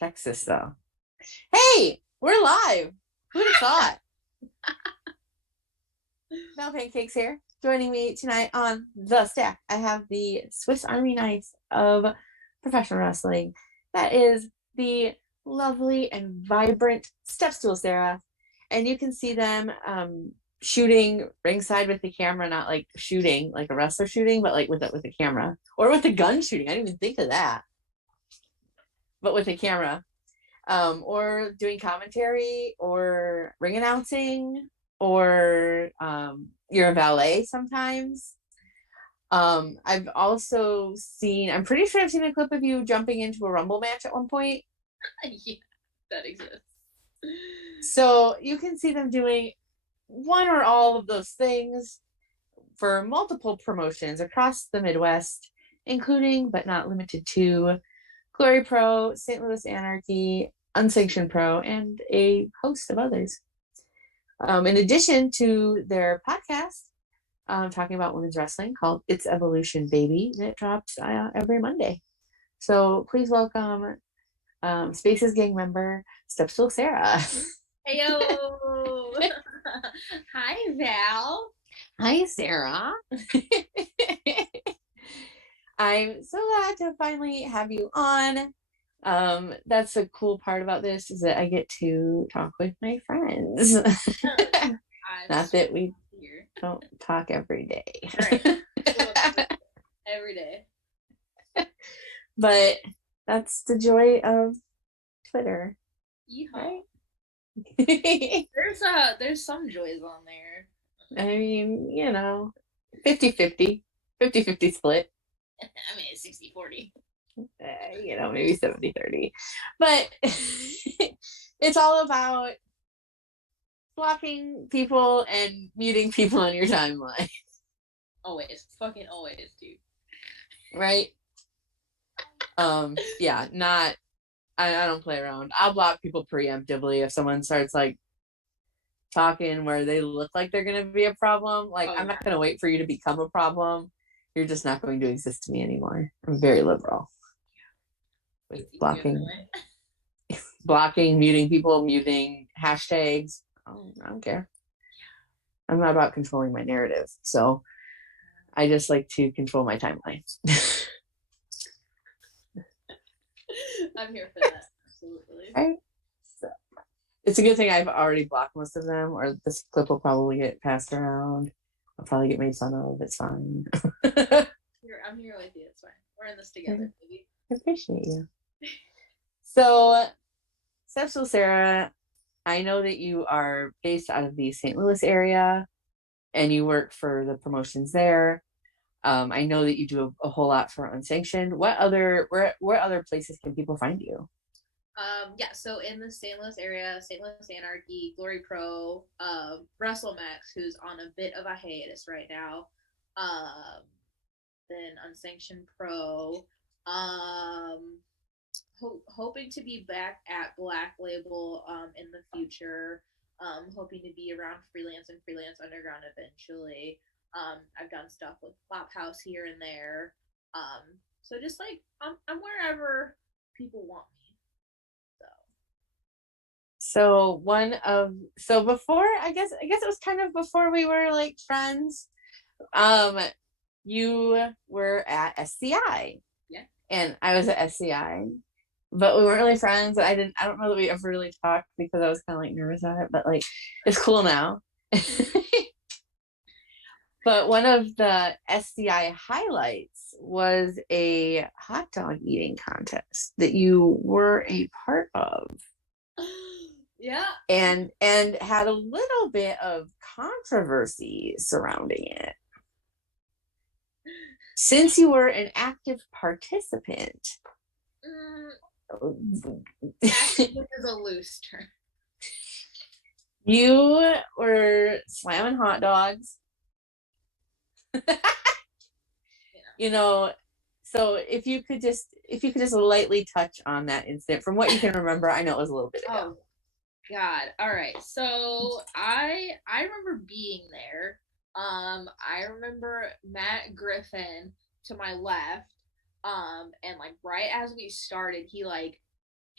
Texas, though. Hey, we're live. Who'd have thought? Val Pancakes here. Joining me tonight on The Stack, I have the Swiss Army knife of professional wrestling. That is the lovely and vibrant Stepstool Sarah. And you can see them shooting ringside with the camera, not like shooting like a wrestler shooting, but like with the camera or with the gun shooting. I didn't even think of that. But with the camera, or doing commentary or ring announcing, or you're a valet sometimes. I've also seen, I'm pretty sure I've seen a clip of you jumping into a Rumble match at one point. Yeah, that exists. So you can see them doing one or all of those things for multiple promotions across the Midwest, including but not limited to Glory Pro, St. Louis Anarchy, Unsanctioned Pro, and a host of others. In addition to their podcast, talking about women's wrestling called It's Evolution Baby, that drops every Monday. So please welcome Spaces gang member Stepstool Sarah. Heyo! Hi, Val. Hi, Sarah. I'm so glad to finally have you on. That's a cool part about this is that I get to talk with my friends. Not that we don't talk every day. Right. Every day. But that's the joy of Twitter. Yeehaw. Right? There's some joys on there. I mean, 50-50. 50-50 split. I mean, 60-40. Maybe 70-30. But it's all about blocking people and muting people on your timeline. Always. Fucking always, dude. Right? Yeah, I don't play around. I'll block people preemptively if someone starts like talking where they look like they're gonna be a problem. Like, I'm not gonna wait for you to become a problem. You're just not going to exist to me anymore. I'm very liberal with blocking, muting people, muting hashtags. I don't care. I'm not about controlling my narrative, so I just like to control my timeline. I'm here for that. Absolutely. Right? So, it's a good thing I've already blocked most of them, or this clip will probably get passed around. I'll probably get made fun of. It's fine. I'm here with you. It's fine. We're in this together, baby. I appreciate you. So, Stepstool Sarah, I know that you are based out of the St. Louis area, and you work for the promotions there. I know that you do a whole lot for Unsanctioned. What other places can people find you? Yeah, so in the St. Louis area, St. Louis Anarchy, Glory Pro, WrestleMax, who's on a bit of a hiatus right now, then Unsanctioned Pro, hoping to be back at Black Label in the future, hoping to be around Freelance and Freelance Underground eventually. I've done stuff with Flophouse here and there, so just like I'm wherever people want me. So before, I guess it was kind of before we were like friends. You were at SCI. Yeah. And I was at SCI, but we weren't really friends. I don't know that we ever really talked because I was kind of like nervous about it, but like it's cool now. But one of the SCI highlights was a hot dog eating contest that you were a part of. Yeah. And had a little bit of controversy surrounding it. Since you were an active participant. Active is a loose term. You were slamming hot dogs. So if you could just lightly touch on that incident from what you can remember. I know it was a little bit ago. Oh God. All right. So I remember being there. I remember Matt Griffin to my left. And like right as we started, he like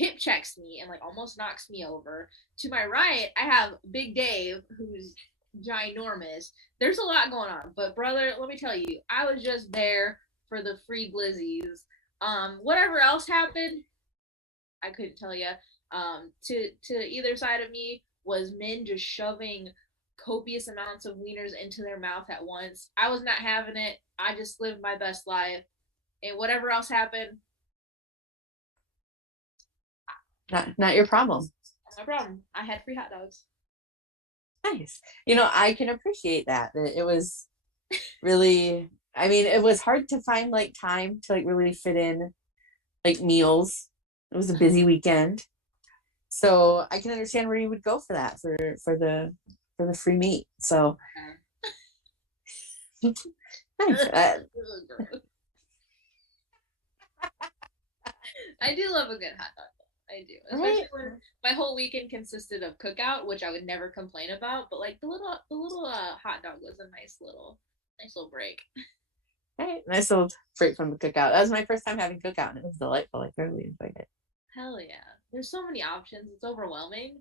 hip checks me and like almost knocks me over. To my right, I have Big Dave, who's ginormous. There's a lot going on, but brother, let me tell you, I was just there for the free glizzies. Whatever else happened, I couldn't tell you. To either side of me was men just shoving copious amounts of wieners into their mouth at once. I was not having it. I just lived my best life, and whatever else happened, not your problem. no problem. I had free hot dogs. Nice. You know, I can appreciate that. It was really, I mean, it was hard to find like time to like really fit in like meals. It was a busy weekend. So I can understand where you would go for that for the free meat. So nice. I do love a good hot dog. I do, especially when my whole weekend consisted of cookout, which I would never complain about. But like the little hot dog was a nice little break. Right, nice little break from the cookout. That was my first time having cookout, and it was delightful. I thoroughly enjoyed it. Hell yeah! There's so many options. It's overwhelming.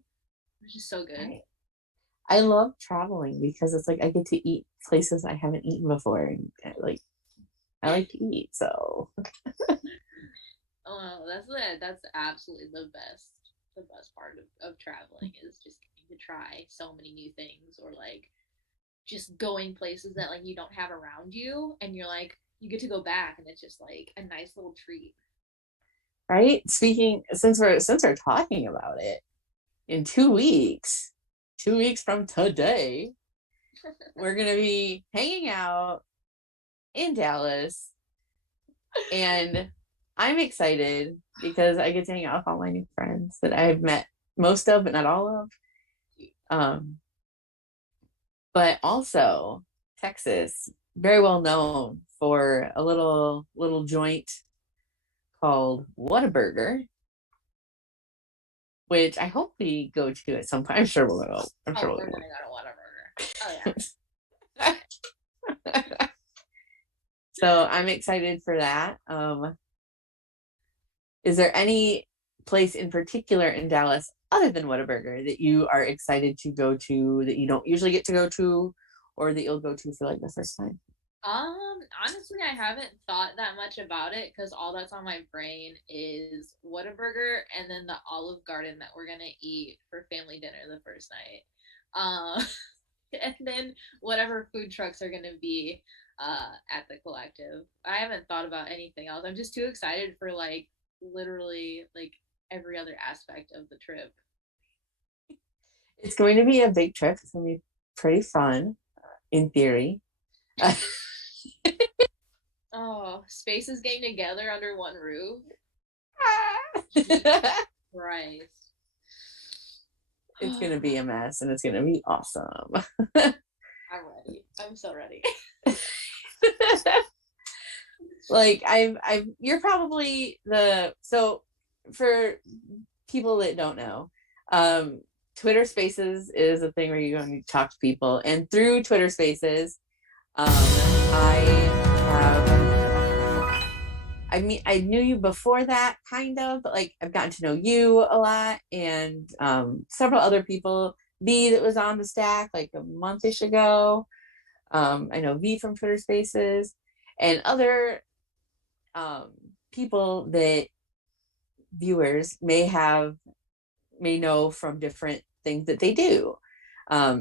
It's just so good. Right. I love traveling because it's like I get to eat places I haven't eaten before, and like I like to eat. So. Oh, that's absolutely the best part of traveling is just getting to try so many new things, or like just going places that like you don't have around you, and you're like you get to go back and it's just like a nice little treat. Right? Speaking, since we're talking about it, in 2 weeks from today, we're gonna be hanging out in Dallas, and I'm excited because I get to hang out with all my new friends that I've met most of, but not all of. But also Texas, very well known for a little joint called Whataburger, which I hope we go to at some point. I'm sure we'll go. I'm sure we're gonna go to Whataburger. Oh yeah. So I'm excited for that. Is there any place in particular in Dallas other than Whataburger that you are excited to go to that you don't usually get to go to, or that you'll go to for like the first time? Honestly, I haven't thought that much about it because all that's on my brain is Whataburger and then the Olive Garden that we're gonna eat for family dinner the first night. And then whatever food trucks are gonna be at the collective. I haven't thought about anything else. I'm just too excited for like literally like every other aspect of the trip. It's going to be a big trip. It's going to be pretty fun, in theory. Oh, spaces getting together under one roof. Christ. It's going to be a mess, and it's going to be awesome. I'm ready. I'm so ready. Like you're probably so for people that don't know, Twitter Spaces is a thing where you go and you talk to people, and through Twitter Spaces, I knew you before that, kind of, but like I've gotten to know you a lot, and several other people. V that was on the stack like a month-ish ago. I know V from Twitter Spaces, and other people that viewers may know from different things that they do. I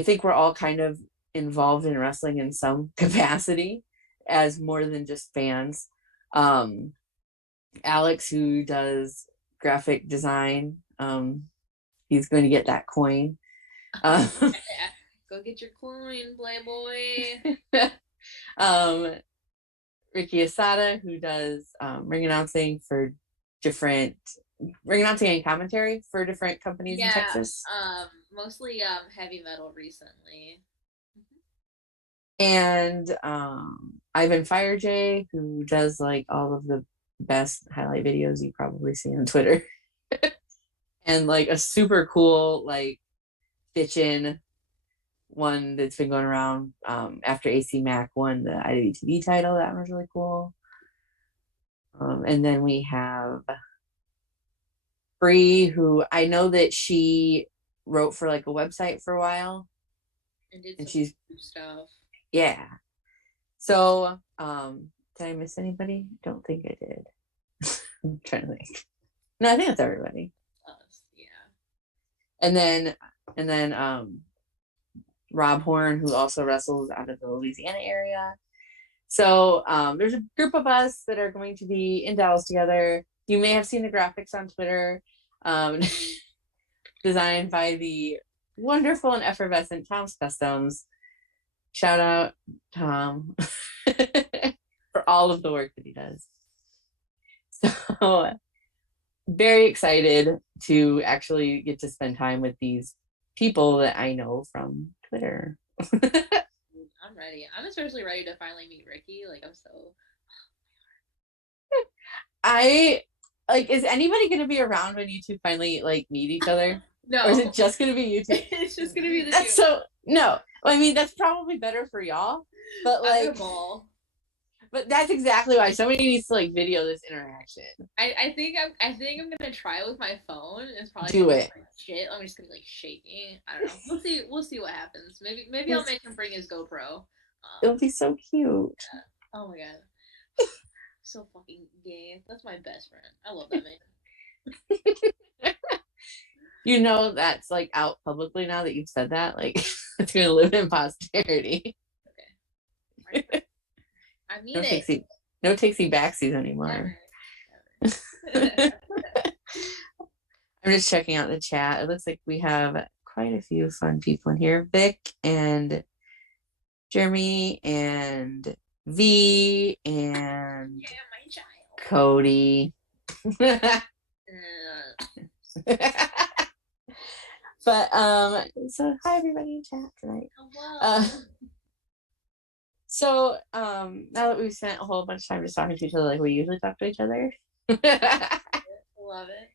think we're all kind of involved in wrestling in some capacity as more than just fans. Alex, who does graphic design, he's going to get that coin. Go get your coin, Playboy. Ricky Asada, who does ring announcing and commentary for different companies in Texas. Mostly heavy metal recently. And Ivan FireJ, who does like all of the best highlight videos you probably see on Twitter. And like a super cool like bitchin' one that's been going around after AC Mac won the IWTV title. That was really cool. And then we have Bree, who I know that she wrote for like a website for a while. And did And some she's, stuff. yeah. So, did I miss anybody? Don't think I did. I'm trying to think. No, I think that's everybody. Us, yeah. And then Rob Horn, who also wrestles out of the Louisiana area. So there's a group of us that are going to be in Dallas together. You may have seen the graphics on Twitter, designed by the wonderful and effervescent Tom's Customs. Shout out Tom for all of the work that he does. So very excited to actually get to spend time with these people that I know from Twitter. I'm ready. I'm especially ready to finally meet Ricky. Like, I'm so. I like, is anybody gonna be around when you two finally like meet each other? No. Or is it just gonna be you two? It's just gonna be the That's two. so no. I mean, that's probably better for y'all. But like, but that's exactly why somebody needs to like video this interaction. I think I'm gonna try it with my phone. It's probably Do gonna it. be like shit. I'm just gonna be like shaking. I don't know. We'll see what happens. Maybe I'll make him bring his GoPro. It'll be so cute. Yeah. Oh my god. So fucking gay. That's my best friend. I love that man. You know that's like out publicly now that you've said that. Like it's gonna live in posterity. Okay. I mean No it. takesy, no takesy backsies anymore. Never. I'm just checking out the chat. It looks like we have quite a few fun people in here. Vic and Jeremy and V and Yeah, my child. Cody. But so hi everybody in chat tonight. So now that we've spent a whole bunch of time just talking to each other like we usually talk to each other. Love it.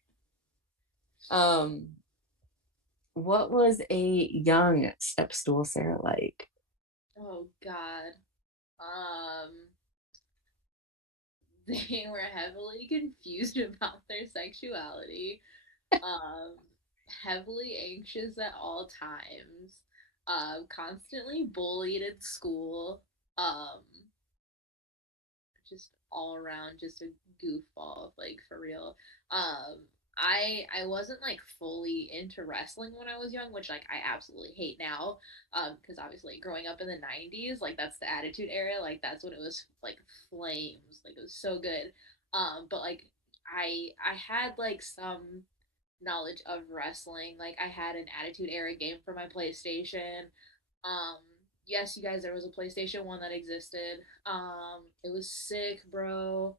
What was a young Stepstool Sarah like? Oh god. They were heavily confused about their sexuality. Heavily anxious at all times. Constantly bullied at school. Just all around just a goofball, like for real. I wasn't like fully into wrestling when I was young, which like I absolutely hate now. Because obviously growing up in the '90s, like that's the Attitude Era, like that's when it was like flames, like it was so good. But like I had like some knowledge of wrestling. Like I had an Attitude Era game for my PlayStation. Um, yes, you guys, there was a PlayStation 1 that existed. It was sick, bro.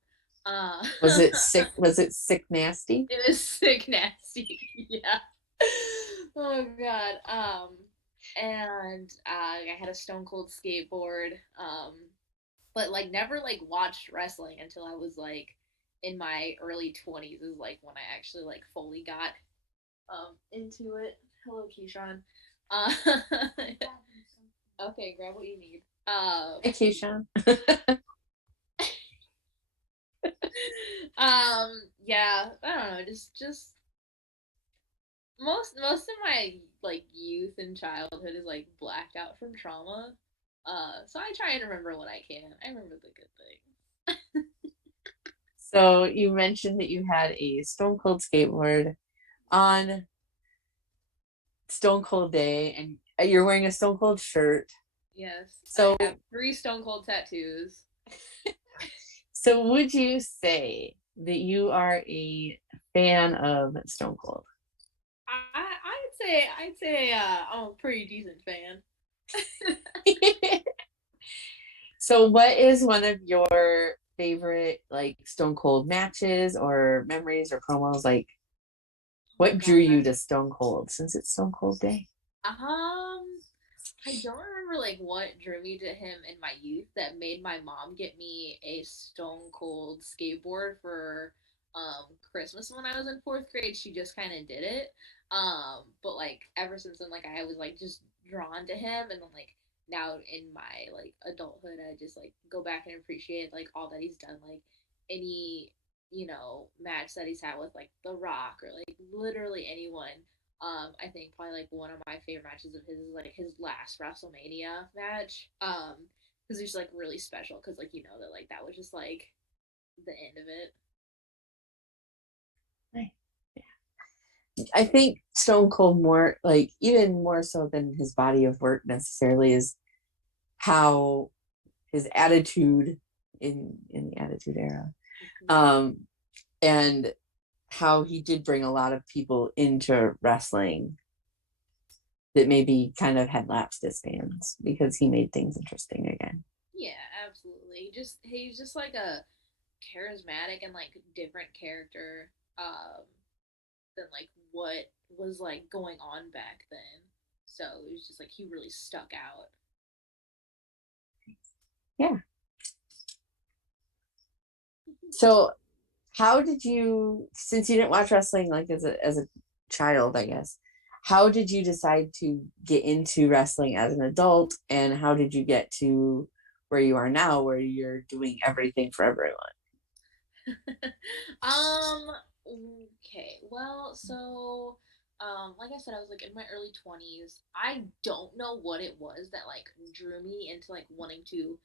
Was it sick? Was it sick nasty? It was sick nasty. Yeah. Oh god. And I had a Stone Cold skateboard. But like never like watched wrestling until I was like in my early 20s is like when I actually like fully got into it. Hello, Keyshawn. Uh, okay, grab what you need. Hey, Keyshawn. Yeah, I don't know, just most of my like youth and childhood is like blacked out from trauma. So I try and remember what I can. I remember the good things. So you mentioned that you had a Stone Cold skateboard on Stone Cold Day, and you're wearing a Stone Cold shirt. Yes. So I have 3 Stone Cold tattoos. So would you say that you are a fan of Stone Cold? I'd say I'm a pretty decent fan. So what is one of your favorite like Stone Cold matches or memories or promos? Like what drew you to Stone Cold since it's Stone Cold Day? I don't remember like what drew me to him in my youth that made my mom get me a Stone Cold skateboard for Christmas when I was in 4th grade. She just kind of did it. But like ever since then, like I was like just drawn to him, and then like now in my like adulthood, I just like go back and appreciate like all that he's done. Like any match that he's had with like The Rock or like literally anyone. I think probably like one of my favorite matches of his is like his last WrestleMania match. Because it's like really special because like that like that was just like the end of it. I think Stone Cold more like even more so than his body of work necessarily is how his attitude in the Attitude Era, um, and how he did bring a lot of people into wrestling that maybe kind of had lapsed as fans because he made things interesting again. Yeah, absolutely. He's just like a charismatic and like different character than like what was like going on back then. So it was just like he really stuck out. Yeah. So how did you, since you didn't watch wrestling like as a child, I guess, how did you decide to get into wrestling as an adult, and how did you get to where you are now, where you're doing everything for everyone? um. Okay. Well, so like I said, I was like in my early 20s. I don't know what it was that like drew me into like wanting to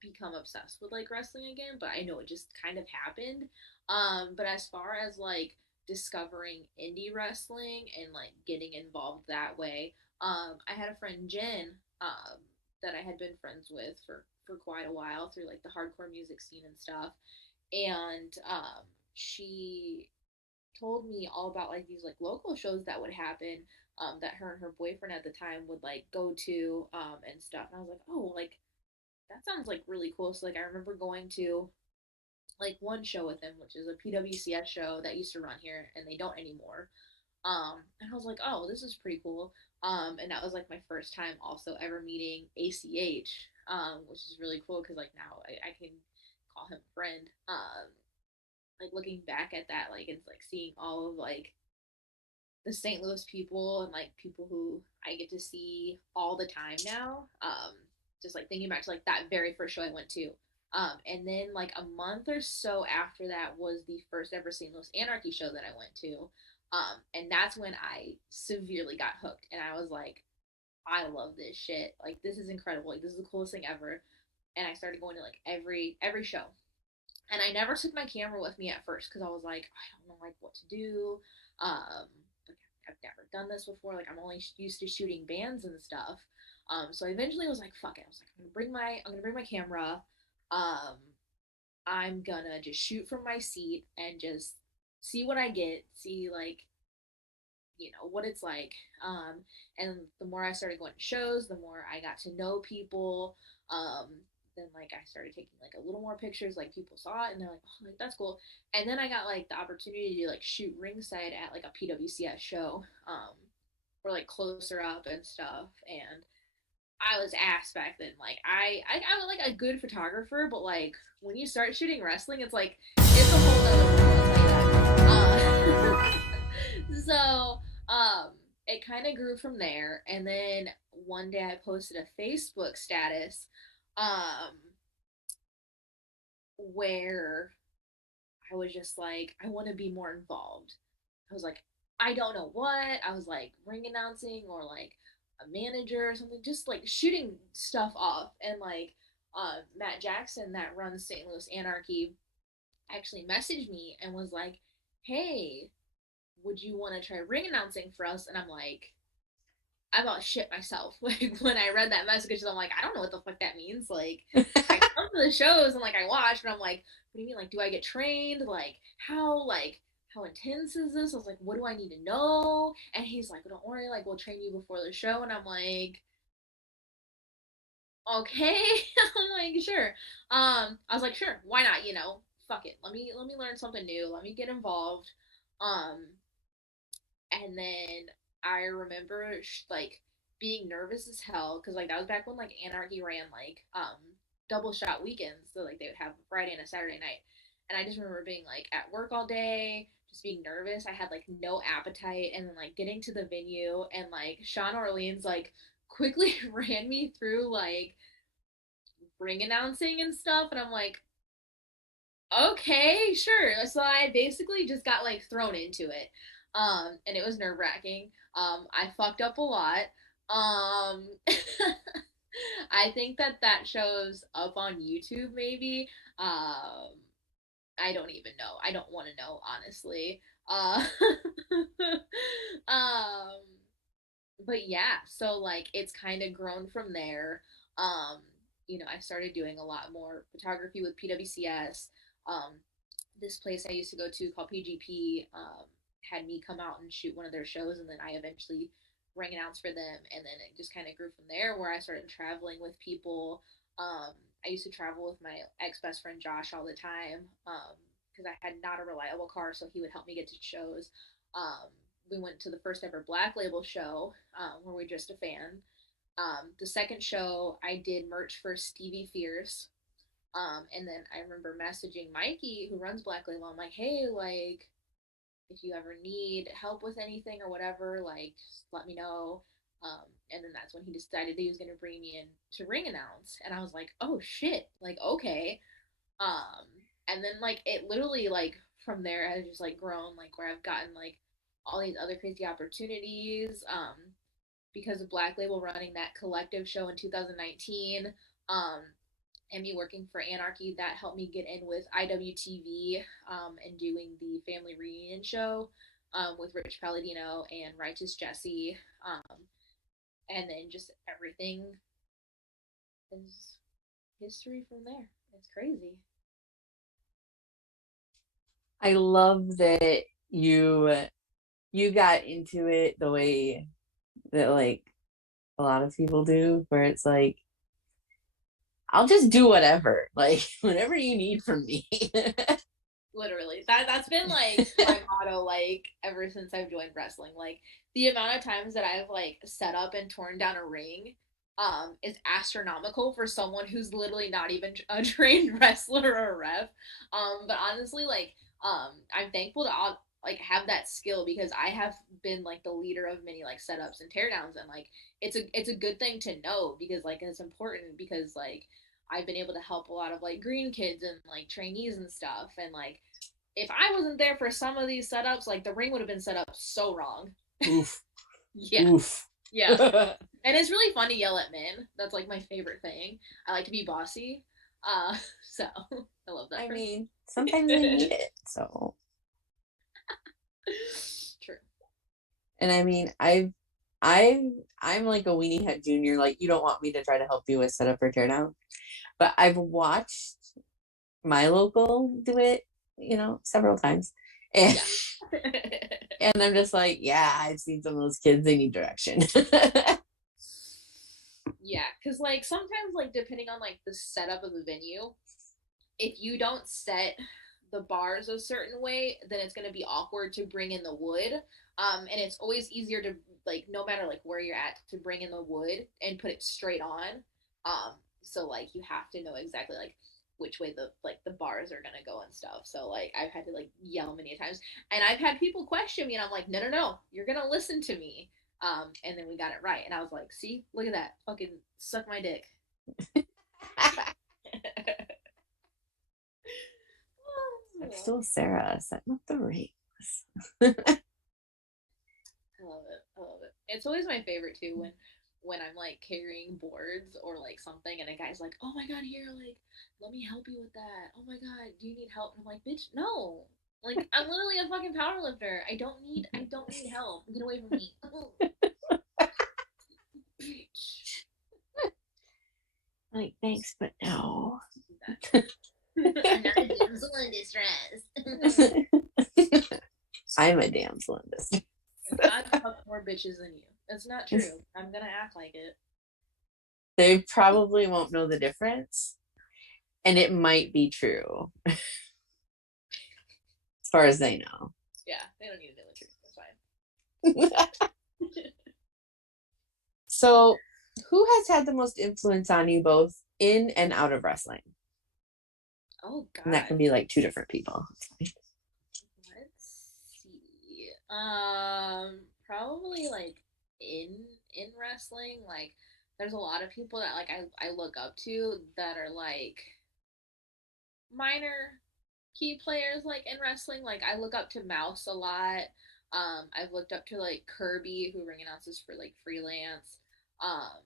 become obsessed with like wrestling again, but I know it just kind of happened. But as far as like discovering indie wrestling and like getting involved that way, I had a friend Jen, that I had been friends with for quite a while through like the hardcore music scene and stuff, and she told me all about like these like local shows that would happen, that her and her boyfriend at the time would like go to, and stuff. And I was like, oh, like that sounds like really cool. So like I remember going to like one show with him, which is a PWCS show that used to run here, and they don't anymore. And I was like, oh, this is pretty cool. And that was like my first time also ever meeting ACH, which is really cool because like now I can call him friend. Like looking back at that, like it's like seeing all of like the St. Louis people and like people who I get to see all the time now. Just like thinking back to like that very first show I went to. And then like a month or so after that was the first ever St. Louis Anarchy show that I went to. And that's when I severely got hooked and I was like, I love this shit. Like this is incredible. Like this is the coolest thing ever. And I started going to like every show. And I never took my camera with me at first because I was like, I don't know like what to do. Like I've never done this before. Like I'm only used to shooting bands and stuff. So I eventually was like, fuck it. I was like, I'm gonna bring my camera. Um, I'm gonna just shoot from my seat and just see what I get. See like what it's like. And the more I started going to shows, the more I got to know people. Um, then like I started taking like a little more pictures, like people saw it and they're like, oh, like that's cool. And then I got like the opportunity to like shoot ringside at like a PWCS show, or like closer up and stuff. And I was ass back then. Like I was like a good photographer, but like when you start shooting wrestling, it's like it's a whole other world. I'll tell you that. So it kind of grew from there, and then one day I posted a Facebook status, um, where I was just like, I want to be more involved. I was like, I don't know what. I was like ring announcing or like a manager or something, just like shooting stuff off. And like Matt Jackson that runs St. Louis Anarchy actually messaged me and was like, hey, would you want to try ring announcing for us? And I'm like, I about shit myself. Like when I read that message, I'm like, I don't know what the fuck that means. Like I come to the shows and like I watch, but I'm like, what do you mean? Like, do I get trained? Like how intense is this? I was like, what do I need to know? And he's like, don't worry, like we'll train you before the show. And I'm like, okay. I'm like, sure. I was like, sure, why not? Fuck it. Let me learn something new. Let me get involved. Um, and then I remember like being nervous as hell because like that was back when like Anarchy ran like double shot weekends, so like they would have a Friday and a Saturday night, and I just remember being like at work all day, just being nervous. I had like no appetite, and then like getting to the venue and like Sean Orleans like quickly ran me through like ring announcing and stuff, and I'm like, Okay, sure. So I basically just got like thrown into it. And it was nerve-wracking. I fucked up a lot. Um I think that that shows up on YouTube maybe. Um I don't even know. I don't want to know honestly. Uh um but yeah, so like it's kind of grown from there. Um, I started doing a lot more photography with PWCS. Um, this place I used to go to called PGP had me come out and shoot one of their shows, and then I eventually rang announce for them, and then it just kind of grew from there. Where I started traveling with people. I used to travel with my ex best friend Josh all the time because I had not a reliable car, so he would help me get to shows. We went to the first ever Black Label show where we dressed a fan. The second show, I did merch for Stevie Fierce. And then I remember messaging Mikey, who runs Black Label. I'm like, hey, like, if you ever need help with anything or whatever, like, just let me know. And then that's when he decided that he was going to bring me in to ring announce. And I was like, oh shit, like, okay. Um, and then like it literally like from there has just like grown like where I've gotten like all these other crazy opportunities. Because of Black Label running that collective show in 2019. Um, and me working for Anarchy, that helped me get in with IWTV and doing the family reunion show with Rich Palladino and Righteous Jesse. Um, and then just everything is history from there. It's crazy. I love that you got into it the way that like a lot of people do, where it's like, I'll just do whatever, like whatever you need from me. Literally, that's been like my motto like ever since I've joined wrestling. Like the amount of times that I've like set up and torn down a ring is astronomical for someone who's literally not even a trained wrestler or a ref. But honestly, like I'm thankful to like have that skill because I have been like the leader of many like setups and teardowns, and like it's a good thing to know because like it's important because like I've been able to help a lot of like green kids and like trainees and stuff. And like, if I wasn't there for some of these setups, like the ring would have been set up so wrong. Oof. Yeah. Oof. Yeah. And it's really fun to yell at men. That's like my favorite thing. I like to be bossy. So I love that. I mean, sometimes they need it. So, True. and I mean, I've, I'm like a weenie head junior. Like, you don't want me to try to help you with setup or teardown, but I've watched my local do it, several times. And Yeah. and I'm just like, yeah, I've seen some of those kids, they need direction. Yeah, because like sometimes like depending on like the setup of the venue, if you don't set the bars a certain way, then it's going to be awkward to bring in the wood. And it's always easier to like no matter like where you're at to bring in the wood and put it straight on. So like you have to know exactly like which way the bars are gonna go and stuff. So like I've had to like yell many times, and I've had people question me, and I'm like, no, no, no, you're gonna listen to me. And then we got it right, and I was like, see, look at that, fucking suck my dick. Stepstool Sarah setting up the rings. I love it. I love it. It's always my favorite too when I'm like carrying boards or like something and a guy's like, "Oh my god, here, like, let me help you with that. Oh my god, do you need help?" And I'm like, "Bitch, no. Like, I'm literally a fucking power lifter. I don't need help. Get away from me." Bitch. Like, thanks, but no. I'm not a damsel in distress. I'm a damsel in distress. I've fucked more bitches than you. That's not true. I'm gonna act like it. They probably won't know the difference. And it might be true. As far as they know. Yeah, they don't need to know the truth. That's fine. So, who has had the most influence on you both in and out of wrestling? Oh god. And that can be like two different people. Let's see. Probably like in wrestling, like there's a lot of people that like I look up to that are like minor, key players like in wrestling. Like I look up to Mouse a lot. I've looked up to like Kirby, who ring announces for like freelance. Um,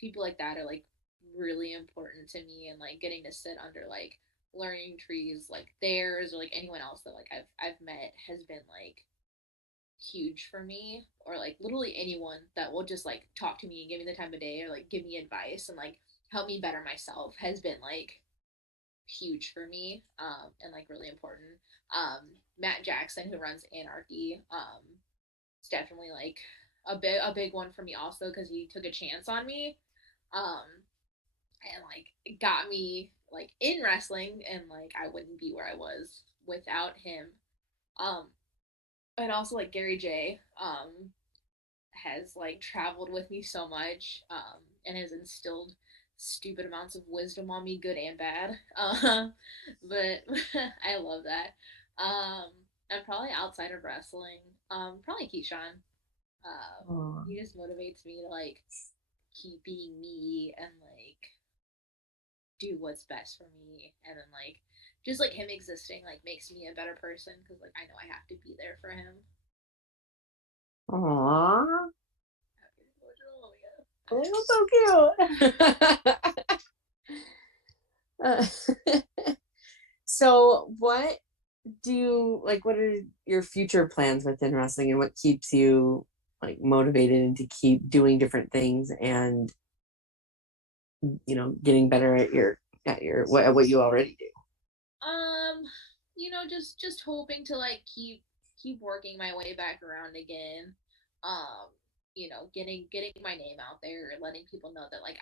People like that are like really important to me, and like getting to sit under like learning trees like theirs or like anyone else that like I've met has been like huge for me, or like literally anyone that will just like talk to me and give me the time of day or like give me advice and like help me better myself has been like huge for me, and like really important. Matt Jackson, who runs Anarchy, it's definitely like a big one for me also, because he took a chance on me, um, and like it got me like in wrestling, and like I wouldn't be where I was without him. Um, and also like Gary J, has like traveled with me so much, and has instilled stupid amounts of wisdom on me, good and bad. But I love that. And probably outside of wrestling, probably Keyshawn. Aw. He just motivates me to like keep being me and like do what's best for me, and then like just like him existing like makes me a better person, because like I know I have to be there for him. Aww. Oh So cute. Uh, so what what are your future plans within wrestling, and what keeps you like motivated and to keep doing different things and getting better at your what you already do? Um, just hoping to like keep working my way back around again. Um, getting my name out there, letting people know that like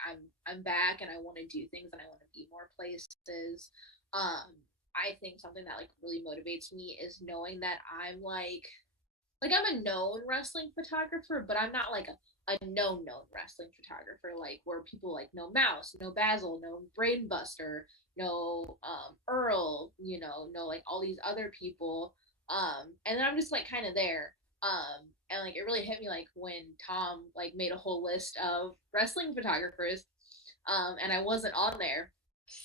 I'm back and I want to do things and I want to be more places. Um, I think something that like really motivates me is knowing that I'm a known wrestling photographer, but I'm not like a known wrestling photographer, like where people like know Mouse, know Basil, know Brainbuster, know Earl, know like all these other people. And then I'm just like kind of there. And like it really hit me like when Tom like made a whole list of wrestling photographers, and I wasn't on there,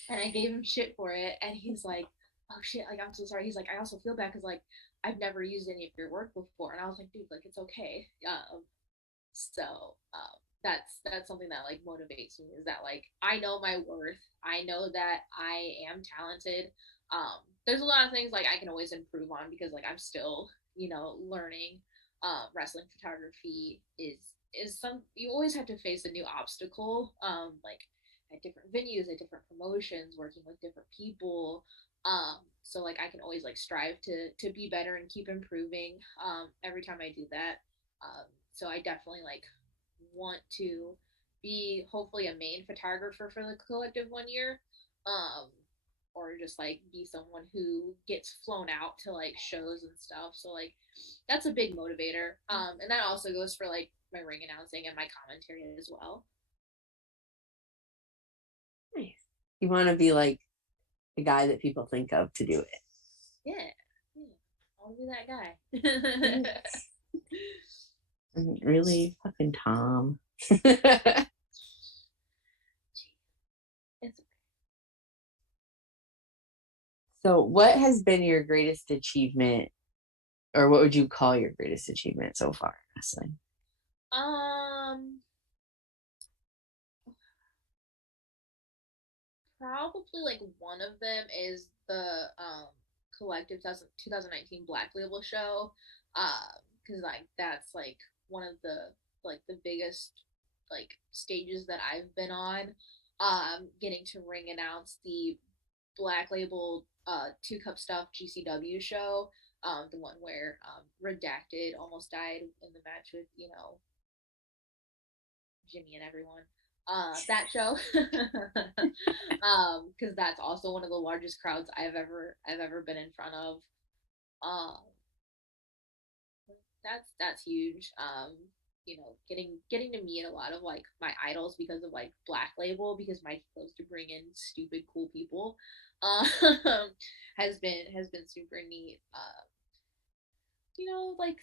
and I gave him shit for it, and he's like, "Oh shit, like I'm so sorry." He's like, "I also feel bad because like I've never used any of your work before," and I was like, "Dude, like it's okay." So that's something that like motivates me, is that like I know my worth. I know that I am talented. There's a lot of things like I can always improve on, because like I'm still learning. Wrestling photography is some you always have to face a new obstacle. Like at different venues, at different promotions, working with different people. So like I can always like strive to be better and keep improving every time I do that. So I definitely like want to be hopefully a main photographer for the collective one year. Um, or just like be someone who gets flown out to like shows and stuff. So like that's a big motivator. And that also goes for like my ring announcing and my commentary as well. Nice. You want to be like the guy that people think of to do it. Yeah, yeah. I'll be that guy. Really fucking Tom. It's So what has been your greatest achievement, or what would you call your greatest achievement so far in wrestling? um probably like one of them is the collective 2019 Black Label show, because like that's like one of the biggest like stages that I've been on, getting to ring announce the Black Label 2 Cup Stuff GCW show, the one where Redacted almost died in the match with Jimmy and everyone. That show, because that's also one of the largest crowds I've ever been in front of. Um, that's huge. Getting to meet a lot of like my idols because of like Black Label, because Mike's supposed to bring in stupid cool people, um, has been super neat. Like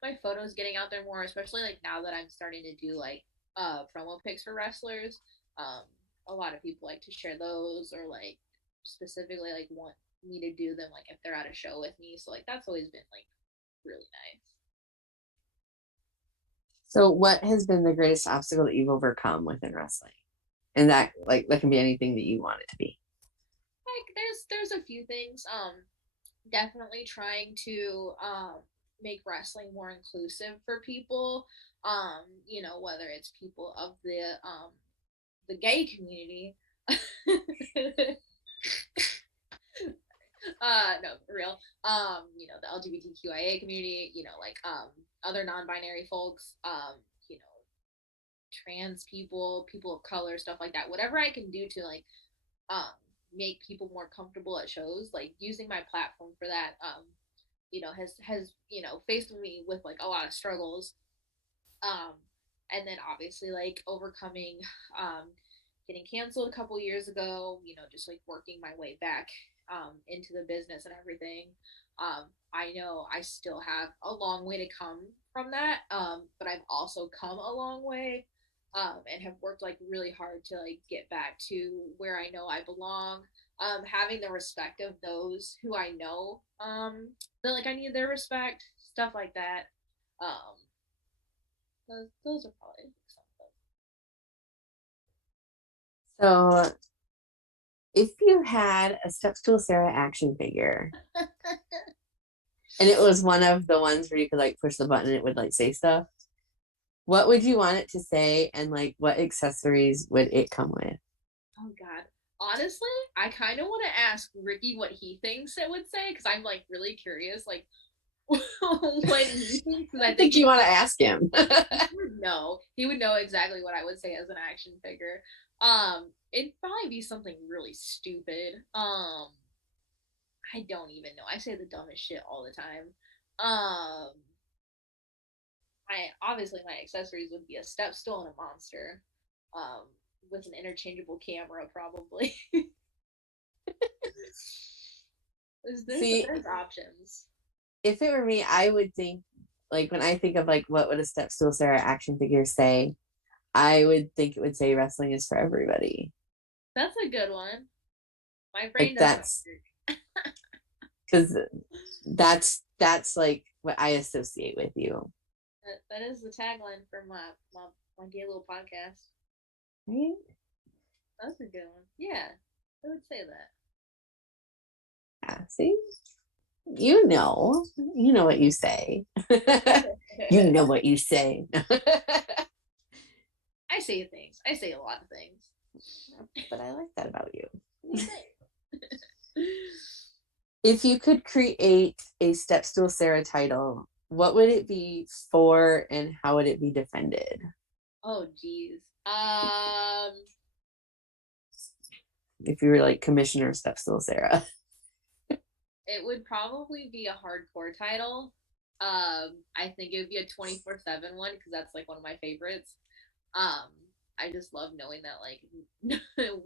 my photos getting out there more, especially like now that I'm starting to do like promo pics for wrestlers. Um, a lot of people like to share those, or like specifically like want me to do them like if they're at a show with me. So like that's always been like really nice. So what has been the greatest obstacle that you've overcome within wrestling? And that can be anything that you want it to be. Like there's a few things. Definitely trying to make wrestling more inclusive for people. You know, whether it's people of the gay community. No, for real. You know, the LGBTQIA community, you know, like other non-binary folks, you know, trans people, people of color, stuff like that. Whatever I can do to like make people more comfortable at shows, like using my platform for that, you know, has you know faced me with like a lot of struggles, um, and then obviously like overcoming, getting canceled a couple years ago, you know, just like working my way back into the business and everything. I know I still have a long way to come from that, but I've also come a long way, and have worked like really hard to like get back to where I know I belong. Having the respect of those who I know, that like I need their respect, stuff like that. Um, those are probably some So if you had a Stepstool Sarah action figure of them. and it was one of the ones where you could like push the button and it would like say stuff, what would you want it to say, and like what accessories would it come with? Oh God. Honestly, I kind of want to ask Ricky what he thinks it would say because I'm like really curious, like what he thinks. Because I think you want to ask him. he would know. He would know exactly what I would say as an action figure. It'd probably be something really stupid. I don't even know. I say the dumbest shit all the time. Um, I obviously my accessories would be a step stool and a monster, um, with an interchangeable camera probably. See, there's options. if it were me, I would think, like, when I think of like what would a Stepstool Sarah action figure say, I would think it would say wrestling is for everybody. That's a good one. My brain Like doesn't that's because that's like what I associate with you. that is the tagline for my gay little podcast. Right? That's a good one. Yeah, I would say that. Yeah, see? You know what you say. You know what you say. I say things. I say a lot of things. But I like that about you. Okay. If you could create a Stepstool Sarah title, what would it be for and how would it be defended? Oh geez. If you were like Commissioner Stepstool Sarah. It would probably be a hardcore title. I think it would be a 24/7 one because that's like one of my favorites. Um, I just love knowing that like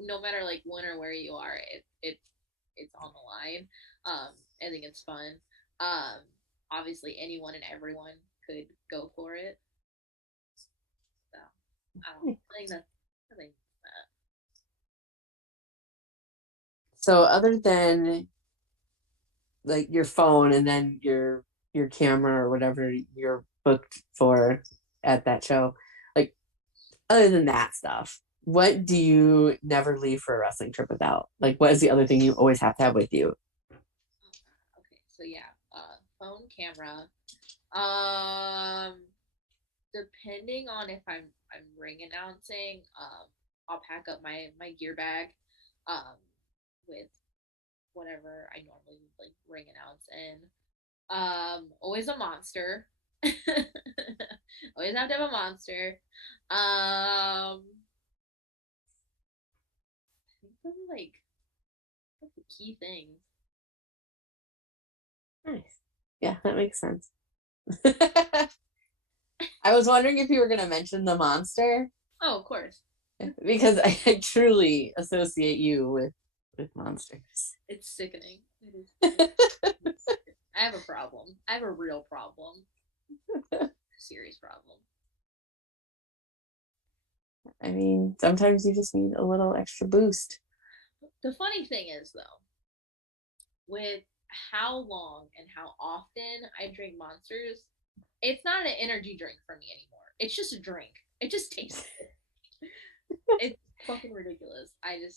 no matter like when or where you are, it's on the line. I think it's fun. Um, Obviously anyone and everyone could go for it. So I don't know. I think that. So other than like your phone and then your camera or whatever you're booked for at that show, like other than that stuff, what do you never leave for a wrestling trip without? Like what is the other thing you always have to have with you? Okay, so yeah, phone, camera. Um, Depending on if I'm ring announcing, I'll pack up my gear bag, um, with whatever I normally like ring announce in. Always a monster. Always have to have a monster. I think those are like that's the key things. Nice. Yeah, that makes sense. I was wondering if you were going to mention the monster Oh, of course. because I truly associate you with monsters. It's sickening. It is sickening. I have a problem. I have a real problem. A serious problem. I mean, sometimes you just need a little extra boost. The funny thing is, though, with how long and how often I drink Monsters, it's not an energy drink for me anymore. It's just a drink. It just tastes good. It's fucking ridiculous. I don't know.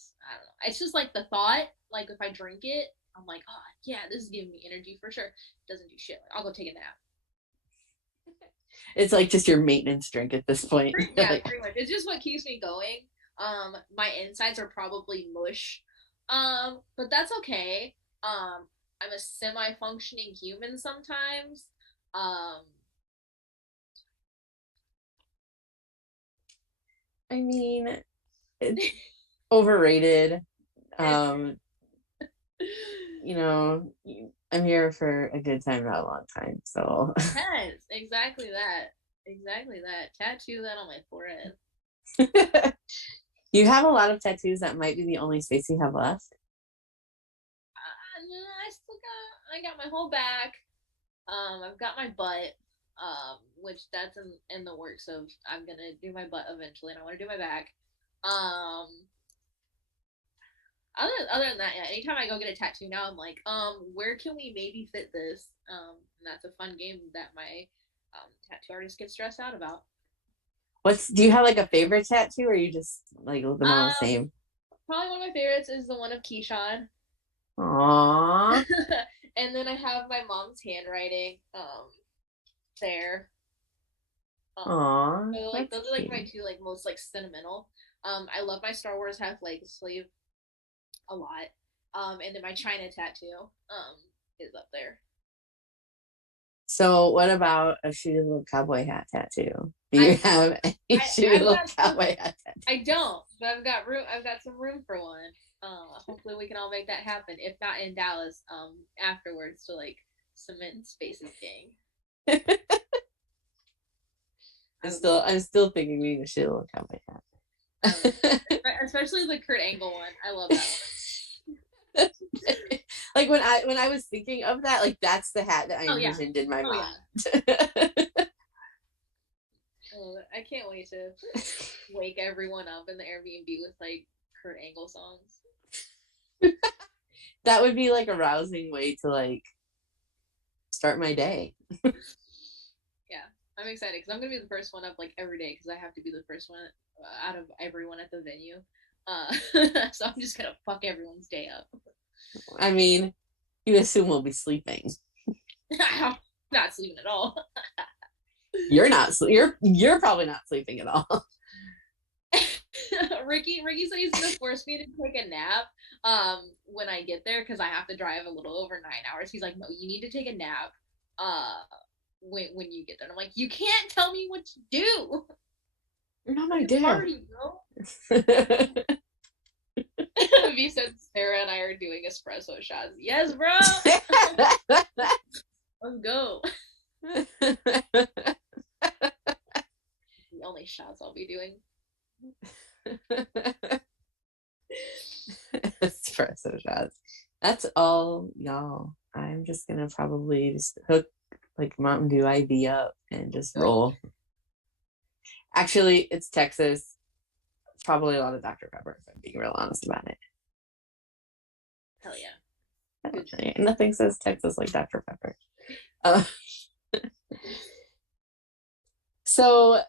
It's just like the thought, like if I drink it, I'm like, oh yeah, this is giving me energy for sure. It doesn't do shit. Like, I'll go take a nap. It's like just your maintenance drink at this point. Yeah, pretty much. It's just what keeps me going. My insides are probably mush. But that's okay. I'm a semi-functioning human sometimes. Um, I mean, it's overrated. You know, I'm here for a good time, not a long time. So yes, exactly that. Exactly that. Tattoo that on my forehead. you have a lot of tattoos. That might be the only space you have left. No, I got my whole back. I've got my butt. Which that's in the works of. I'm gonna do my butt eventually, and I want to do my back. Um, other than that, yeah. Anytime I go get a tattoo now, I'm like, where can we maybe fit this? And that's a fun game that my tattoo artist gets stressed out about. Do you have like a favorite tattoo, or you just like them all the same? Probably one of my favorites is the one of Keyshawn. Aww. And then I have my mom's handwriting there. Aww. So like those are like my two like most like sentimental. I love my Star Wars half leg sleeve a lot. And then my China tattoo is up there. So what about a shooty little cowboy hat tattoo? Do you have any shooty little cowboy hat tattoo? I don't, but I've got room. I've got some room for one. Hopefully we can all make that happen. If not in Dallas, afterwards to like cement Spaces gang. I'm still thinking we need a shitty little cowboy hat. Especially the Kurt Angle one. I love that one. Like when I was thinking of that, like that's the hat that I envisioned in my mind. Yeah. I can't wait to wake everyone up in the Airbnb with like Kurt Angle songs. That would be like a rousing way to like start my day. Yeah, I'm excited because I'm gonna be the first one up like every day because I have to be the first one out of everyone at the venue. So I'm just gonna fuck everyone's day up. I mean, you assume we'll be sleeping. Not sleeping at all. You're not. You're probably not sleeping at all. Ricky said he's gonna force me to take a nap when I get there because I have to drive a little over 9 hours. He's like, no, you need to take a nap when you get there. And I'm like, you can't tell me what to do. You're not my dad. Party, bro. V said Sarah and I are doing espresso shots. Yes, bro. Let's go. The only shots I'll be doing. Espresso shots. That's all, y'all. I'm just gonna probably just hook like Mountain Dew IV up and just roll. Actually, it's Texas. It's probably a lot of Dr. Pepper, if I'm being real honest about it. Hell yeah. Nothing says Texas like Dr. Pepper. So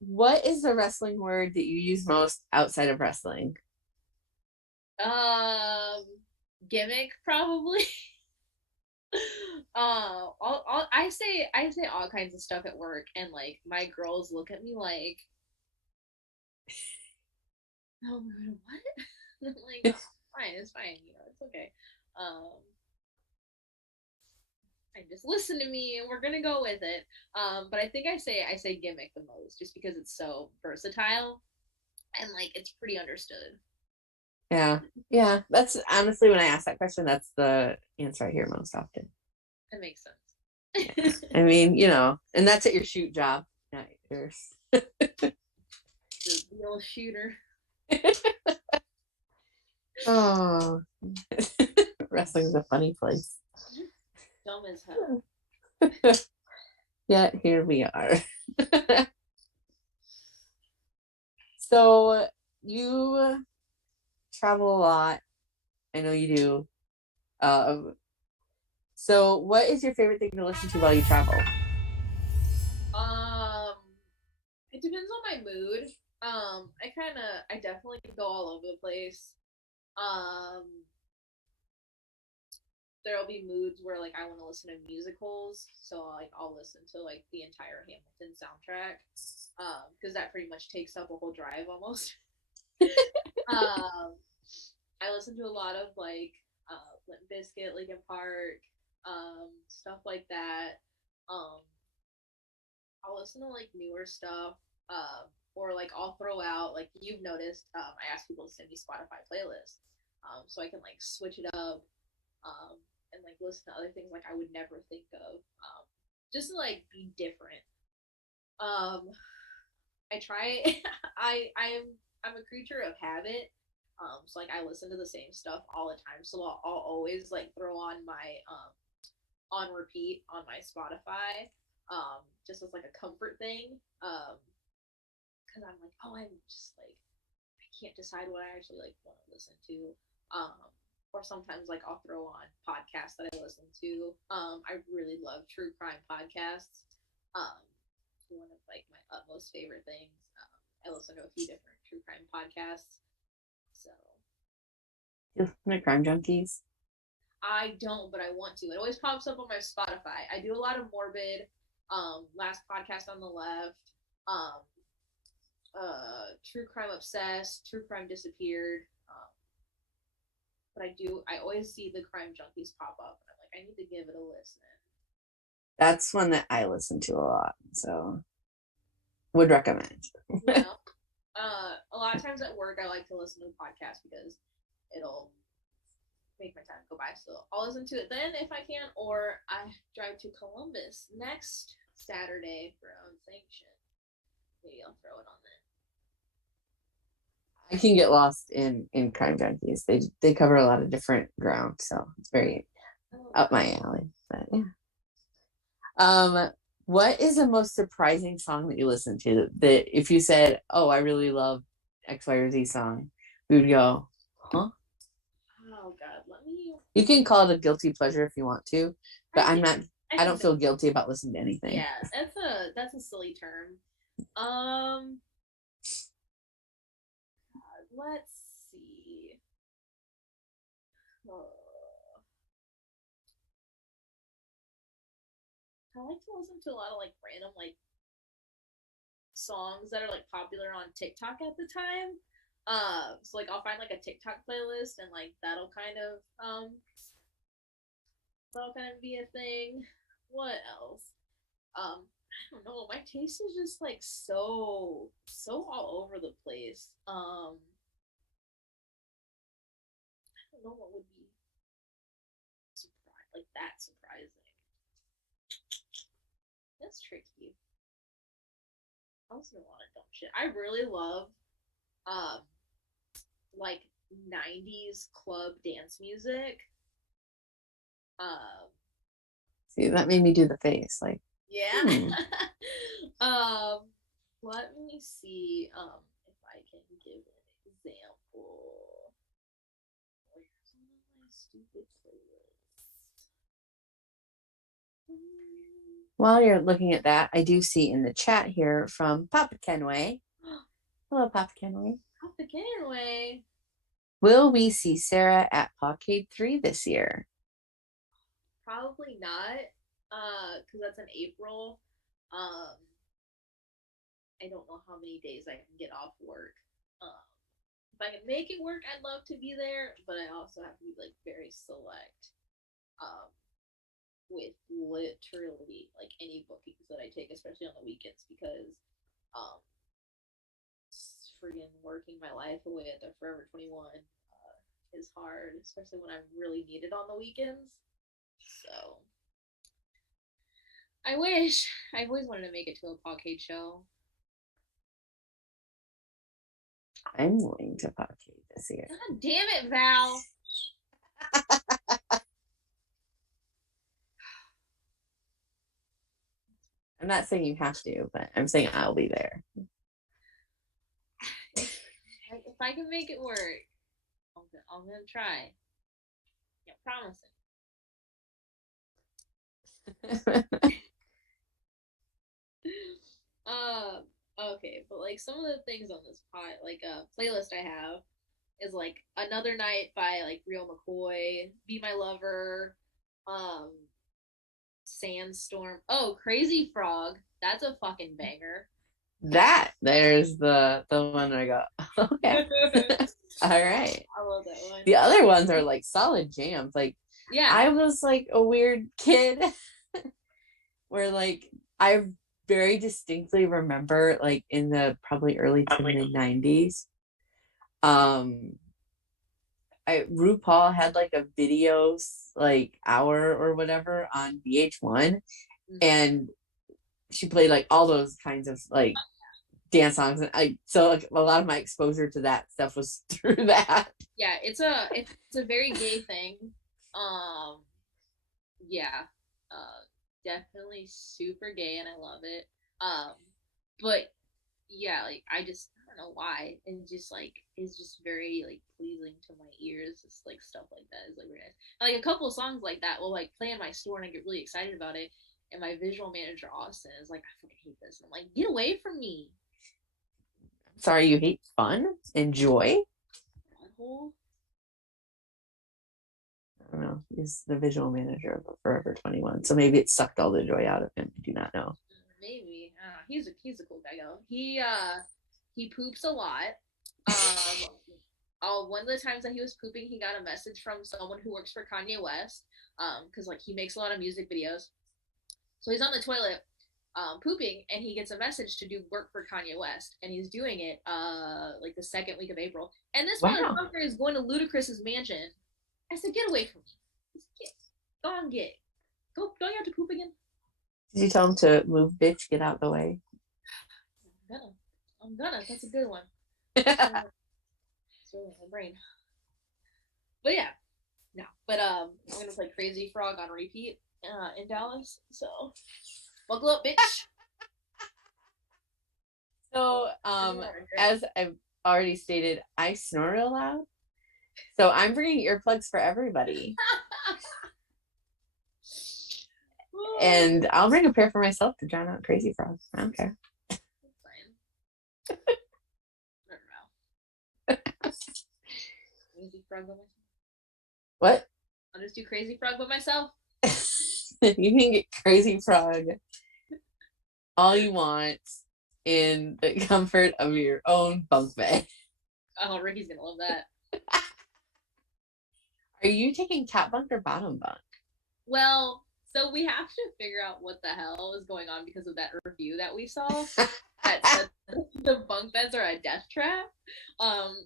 what is the wrestling word that you use most outside of wrestling? Gimmick probably. I say all kinds of stuff at work, and like my girls look at me like, "Oh, what?" I'm like, oh, it's fine, you know, it's okay. And just listen to me, and we're gonna go with it. But I think I say gimmick the most, just because it's so versatile, and like it's pretty understood. Yeah. That's honestly, when I ask that question, that's the answer I hear most often. That makes sense. Yeah. I mean, you know, and that's at your shoot job, not yours. The old shooter. Oh, wrestling's a funny place. Dumb as hell. Yeah, here we are. So you travel a lot. I know you do. So what is your favorite thing to listen to while you travel? It depends on my mood. I definitely go all over the place. Um, there'll be moods where like I want to listen to musicals, so like I'll listen to like the entire Hamilton soundtrack, because that pretty much takes up a whole drive almost. um, I listen to a lot of like Limp Bizkit, Linkin Park, stuff like that. Um, I'll listen to like newer stuff, or like I'll throw out like you've noticed. I ask people to send me Spotify playlists, so I can like switch it up, and like listen to other things like I would never think of, just to like be different. Um, I try. I'm a creature of habit. So like I listen to the same stuff all the time. So I'll always like throw on my on repeat on my Spotify, just as like a comfort thing. Because I'm like, oh, I'm just like I can't decide what I actually like want to listen to. Or sometimes like I'll throw on podcasts that I listen to. I really love true crime podcasts. Um, one of like my utmost favorite things. I listen to a few different true crime podcasts. So You listen to Crime Junkies? I don't, but I want to. It always pops up on my Spotify. I do a lot of morbid. Last podcast on the left. Um, True crime obsessed. True crime disappeared. But I always see the crime junkies pop up, and I'm like, I need to give it a listen. That's one that I listen to a lot, so would recommend. Yeah. A lot of times at work, I like to listen to podcasts because it'll make my time go by. So I'll listen to it then if I can, or I drive to Columbus next Saturday for Unsanctioned. Maybe I'll throw it on then. I can get lost in Crime Junkies. They cover a lot of different ground, so it's very up my alley. But yeah. What is the most surprising song that you listen to? That if you said, "Oh, I really love X, Y, or Z song," we would go, "Huh?" Oh God, let me. You can call it a guilty pleasure if you want to, but I'm not. I don't feel that, guilty about listening to anything. Yeah, that's a silly term. Let's see. I like to listen to a lot of like random like songs that are like popular on TikTok at the time. So like I'll find like a TikTok playlist and like that'll kind of be a thing. What else? I don't know. My taste is just like so all over the place. I don't know what would be like that surprising. That's tricky. I listen to a lot of dumb shit. I really love um like 90s club dance music. See, that made me do the face. Like, yeah. Let me see if I can give an example. Where's my stupid playlist? While you're looking at that, I do see in the chat here from Papa Kenway. Hello, Papa Kenway. Papa Kenway. Will we see Sarah at Pawcade 3 this year? Probably not, because that's in April. I don't know how many days I can get off work. If I can make it work, I'd love to be there, but I also have to be like very select with literally like any bookings that I take, especially on the weekends, because friggin' working my life away at the Forever 21 is hard, especially when I'm really needed on the weekends. So I wish. I've always wanted to make it to a Pawcade show. I'm going to Pawcade this year. God damn it, Val. I'm not saying you have to, but I'm saying I'll be there. If I can make it work, I'm gonna try. Yeah, promising. Okay, but like some of the things on this playlist I have is like Another Night by like Real McCoy, Be My Lover, um, Sandstorm. Oh, Crazy Frog. That's a fucking banger. There's the one I go, okay. All right. I love that one. The other ones are like solid jams. Like, yeah, I was like a weird kid where like I very distinctly remember like in the probably early to mid 90s, RuPaul had like a videos like hour or whatever on VH1, and she played like all those kinds of like dance songs, and so like a lot of my exposure to that stuff was through that. Yeah, it's a very gay thing. Yeah, definitely super gay, and I love it. But yeah, like I don't know why, and just like it's just very like pleasing to my ears. Just like stuff like that is like very nice. And, like a couple of songs like that will like play in my store, and I get really excited about it. And my visual manager Austin is like, I fucking hate this. And I'm like, get away from me. Sorry, you hate fun and joy? Butthole. I don't know. He's the visual manager of Forever 21, so maybe it sucked all the joy out of him. I do not know. Maybe. I don't know. He's a cool guy though. He poops a lot. One of the times that he was pooping, he got a message from someone who works for Kanye West. Because like he makes a lot of music videos. So he's on the toilet, pooping, and he gets a message to do work for Kanye West, and he's doing it like the second week of April. And this motherfucker is going to Ludacris's mansion. I said, get away from me. Go on, get. Go. Don't you have to poop again? Did you tell him to move, bitch? Get out the way. I'm gonna. That's a good one. It's really in my brain. But yeah, no. But I'm gonna play Crazy Frog on repeat in Dallas. So buckle up, bitch. So as I've already stated, I snore real loud. So I'm bringing earplugs for everybody. And I'll bring a pair for myself to drown out Crazy Frog. I don't care. That's fine. I don't know. Crazy Frog by myself. What? I'll just do Crazy Frog by myself. You can get Crazy Frog all you want in the comfort of your own bunk bed. Oh, Ricky's gonna love that. Are you taking top bunk or bottom bunk? Well, so we have to figure out what the hell is going on because of that review that we saw that said the bunk beds are a death trap.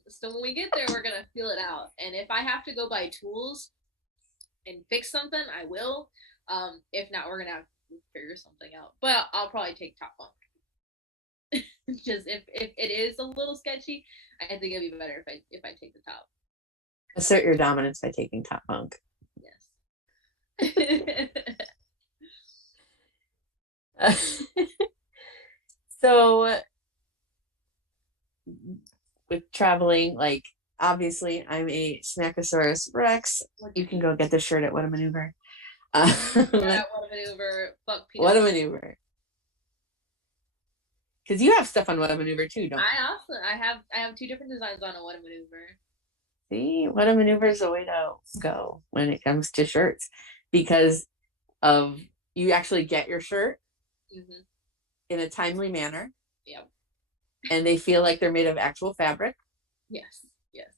So when we get there, we're gonna feel it out. And if I have to go buy tools and fix something, I will. If not, we're gonna have to figure something out. But I'll probably take top bunk. Just if it is a little sketchy, I think it'd be better if I take the top. Assert your dominance by taking top bunk. Yes. So with traveling, like obviously I'm a Snackosaurus Rex. You can go get the shirt at What a Maneuver. Yeah, What a Maneuver. Fuck peanut. What a Maneuver. Because you have stuff on What a Maneuver too, don't you? I have two different designs on a What a Maneuver. See, What a Maneuver is the way to go when it comes to shirts, because of you actually get your shirt in a timely manner. Yep. And they feel like they're made of actual fabric. Yes.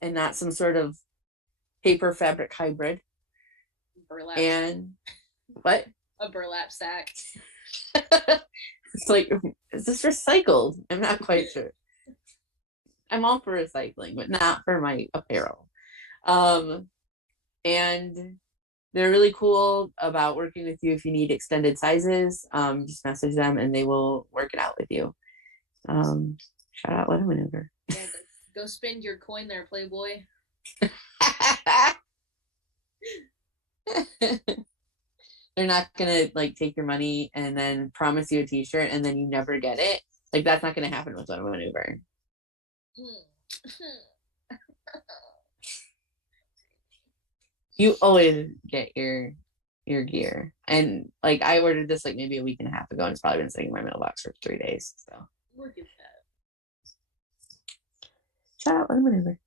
And not some sort of paper fabric hybrid. Burlap. And what? A burlap sack. It's like, is this recycled? I'm not quite sure. I'm all for recycling, but not for my apparel. And they're really cool about working with you if you need extended sizes. Just message them and they will work it out with you. Shout out What a Maneuver. Yeah, go spend your coin there, Playboy. They're not gonna like take your money and then promise you a t-shirt and then you never get it. Like that's not gonna happen with What a Maneuver. You always get your gear. And like I ordered this like maybe a week and a half ago and it's probably been sitting in my mailbox for 3 days. So Look at that. shout out on maneuver.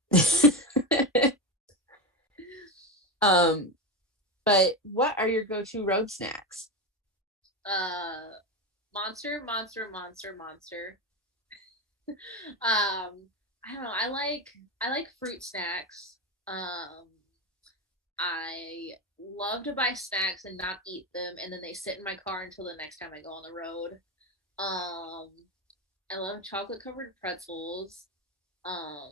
But what are your go-to road snacks? Monster, monster, monster, monster. I don't know. I like fruit snacks. I love to buy snacks and not eat them, and then they sit in my car until the next time I go on the road. Um, I love chocolate covered pretzels. Um,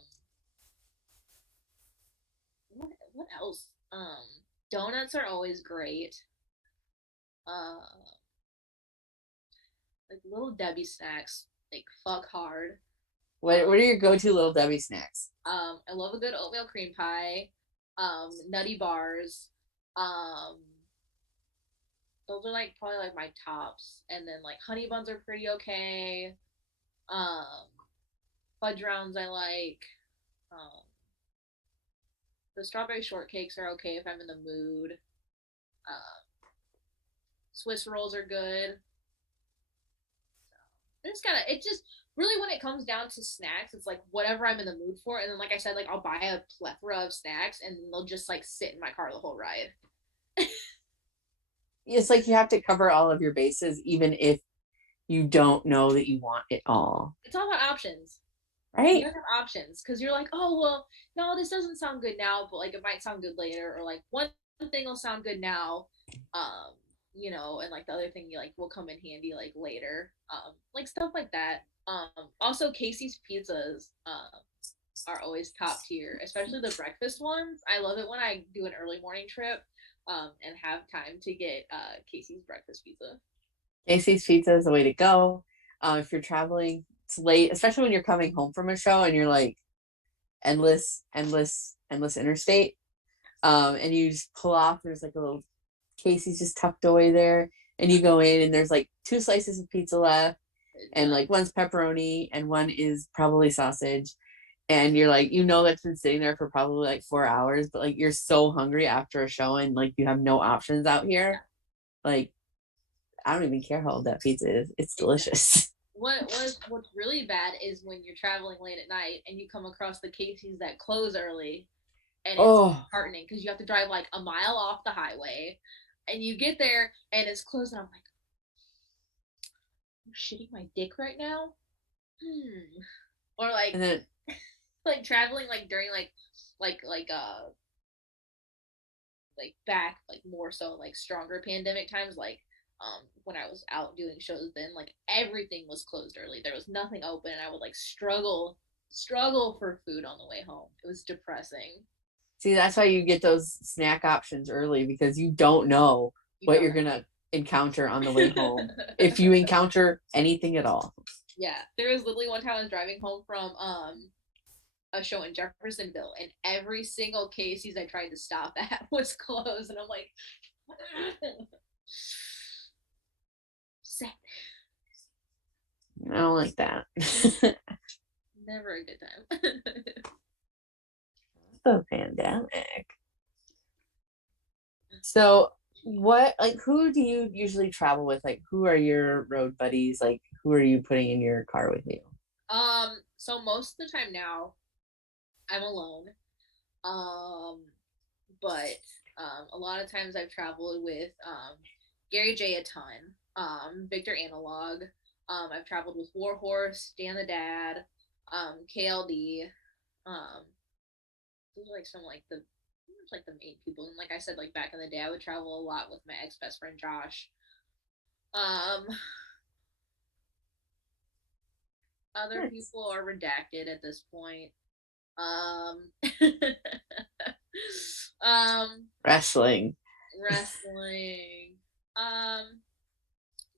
what else? Donuts are always great. Uh, like little Debbie snacks, like fuck hard. What are your go-to little Debbie snacks? I love a good oatmeal cream pie. Nutty bars. Um, those are like probably like my tops, and then like honey buns are pretty okay. Um, fudge rounds I like. Um, the strawberry shortcakes are okay if I'm in the mood. Uh, Swiss rolls are good. It's kind of it just really when it comes down to snacks, it's like whatever I'm in the mood for, and then like I said, like I'll buy a plethora of snacks, and they'll just like sit in my car the whole ride. It's like you have to cover all of your bases, even if you don't know that you want it all. It's all about options. You Right? have options because you're like, oh well, no, this doesn't sound good now, but like it might sound good later, or like one thing will sound good now, um, and like the other thing you like will come in handy like later, like stuff like that. Also Casey's pizzas, are always top tier, especially the breakfast ones. I love it when I do an early morning trip, and have time to get Casey's breakfast pizza. Casey's Pizza is the way to go. If you're traveling, it's late, especially when you're coming home from a show and you're like endless interstate. And you just pull off. There's like a little Casey's just tucked away there, and you go in and there's like 2 slices of pizza left, and like one's pepperoni and one is probably sausage. And you're like, that's been sitting there for probably like 4 hours, but like you're so hungry after a show and like you have no options out here. Like I don't even care how old that pizza is. It's delicious. What's really bad is when you're traveling late at night and you come across the Casey's that close early, and it's Oh, disheartening because you have to drive like a mile off the highway, and you get there and it's closed, and I'm like, I'm shitting my dick right now. Or like and then like traveling like during like back like more so like stronger pandemic times, like when I was out doing shows, then like everything was closed early, there was nothing open, and I would like struggle for food on the way home. It was depressing. see, that's why you get those snack options early because you don't know You what don't you're gonna encounter on the way home if you encounter anything at all. Yeah, there was literally one time I was driving home from a show in Jeffersonville, and every single Casey's I tried to stop at was closed, and I'm like, sad. I don't like that. Never a good time. The pandemic. So what like who do you usually travel with? Like who are your road buddies? Like who are you putting in your car with you? So most of the time now I'm alone. Um, but a lot of times I've traveled with Gary J a ton, Victor Analog. I've traveled with Warhorse, Dan the Dad, KLD. Um, those are like some like the like the main people. And like I said, like back in the day, I would travel a lot with my ex best friend Josh. Um, Other Nice. people are redacted at this point. Um, Wrestling. Wrestling. Um,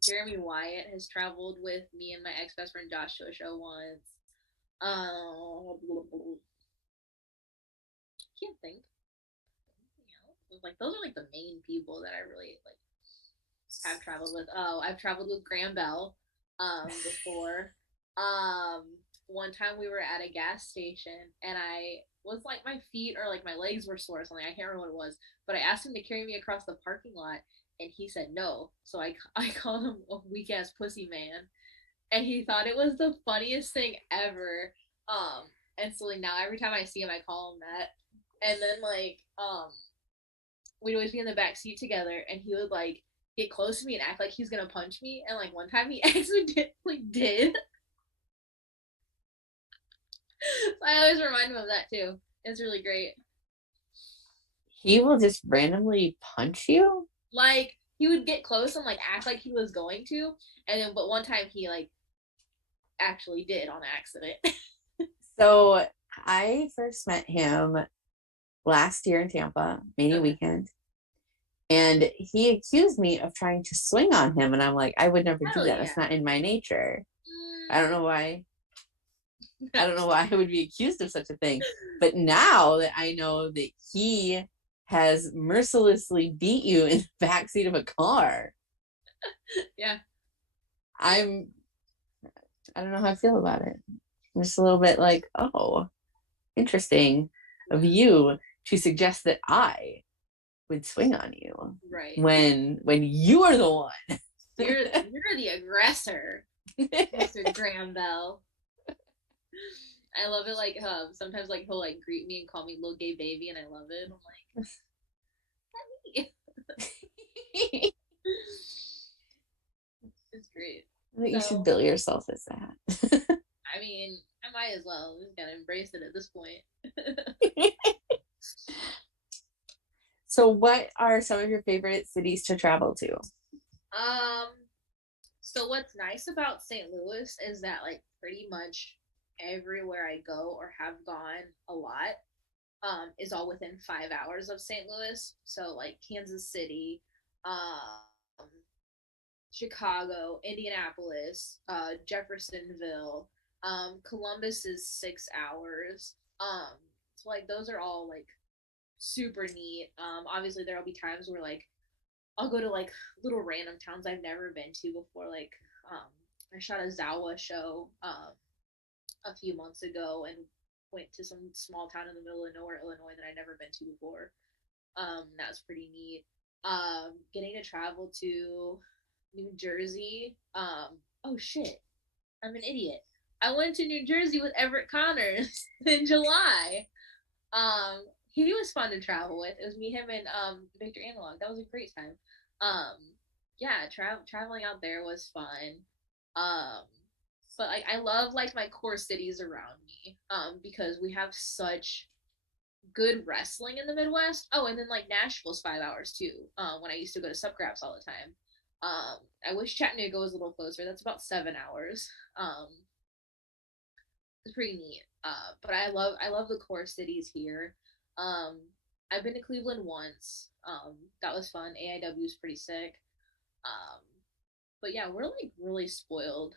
Jeremy Wyatt has traveled with me and my ex best friend Josh to a show once. Can't think. Like those are like the main people that I really like have traveled with. Oh, I've traveled with Graham Bell before. Um, One time we were at a gas station, and I was like my feet or like my legs were sore or something. I can't remember what it was, but I asked him to carry me across the parking lot, and he said no. So I called him a weak ass pussy man, and he thought it was the funniest thing ever. And so like now every time I see him, I call him that. And then like we'd always be in the back seat together, and he would like get close to me and act like he's gonna punch me. And like one time he accidentally did. I always remind him of that too. It's really great. He will just randomly punch you? Like he would get close and like act like he was going to, and then but one time he like actually did on accident. So I first met him last year in Tampa, Mania weekend, and he accused me of trying to swing on him, and I'm like, I would never do that. That's not in my nature. I don't know why. I don't know why I would be accused of such a thing. But now that I know that he has mercilessly beat you in the backseat of a car. Yeah. I don't know how I feel about it. I'm just a little bit like, oh, interesting of you to suggest that I would swing on you. Right. When you are the one. You're the aggressor, Mr. Graham Bell. I love it. Like sometimes like he'll like greet me and call me little gay baby, and I love it. I'm like, it's great. You should bill yourself as that. I mean, I might as well. We just gotta embrace it at this point. So what are some of your favorite cities to travel to? So what's nice about St. Louis is that like pretty much everywhere I go or have gone a lot is all within 5 hours of St. Louis. So like Kansas City, Chicago, Indianapolis, Jeffersonville, Columbus is 6 hours. So like those are all like super neat. Obviously there'll be times where like I'll go to like little random towns I've never been to before. Like I shot a Zawa show a few months ago and went to some small town in the middle of nowhere, Illinois, that I'd never been to before. That was pretty neat. Getting to travel to New Jersey. Oh shit, I'm an idiot. I went to New Jersey with Everett Connors in July. He was fun to travel with. It was me, him, and Victor Analog. That was a great time. Yeah, traveling out there was fun. But like I love like my core cities around me. Because we have such good wrestling in the Midwest. Oh, and then like Nashville's 5 hours too. When I used to go to Subgraphs all the time. I wish Chattanooga was a little closer. That's about 7 hours. It's pretty neat. But I love the core cities here. I've been to Cleveland once. That was fun. AIW is pretty sick. But yeah, we're like really spoiled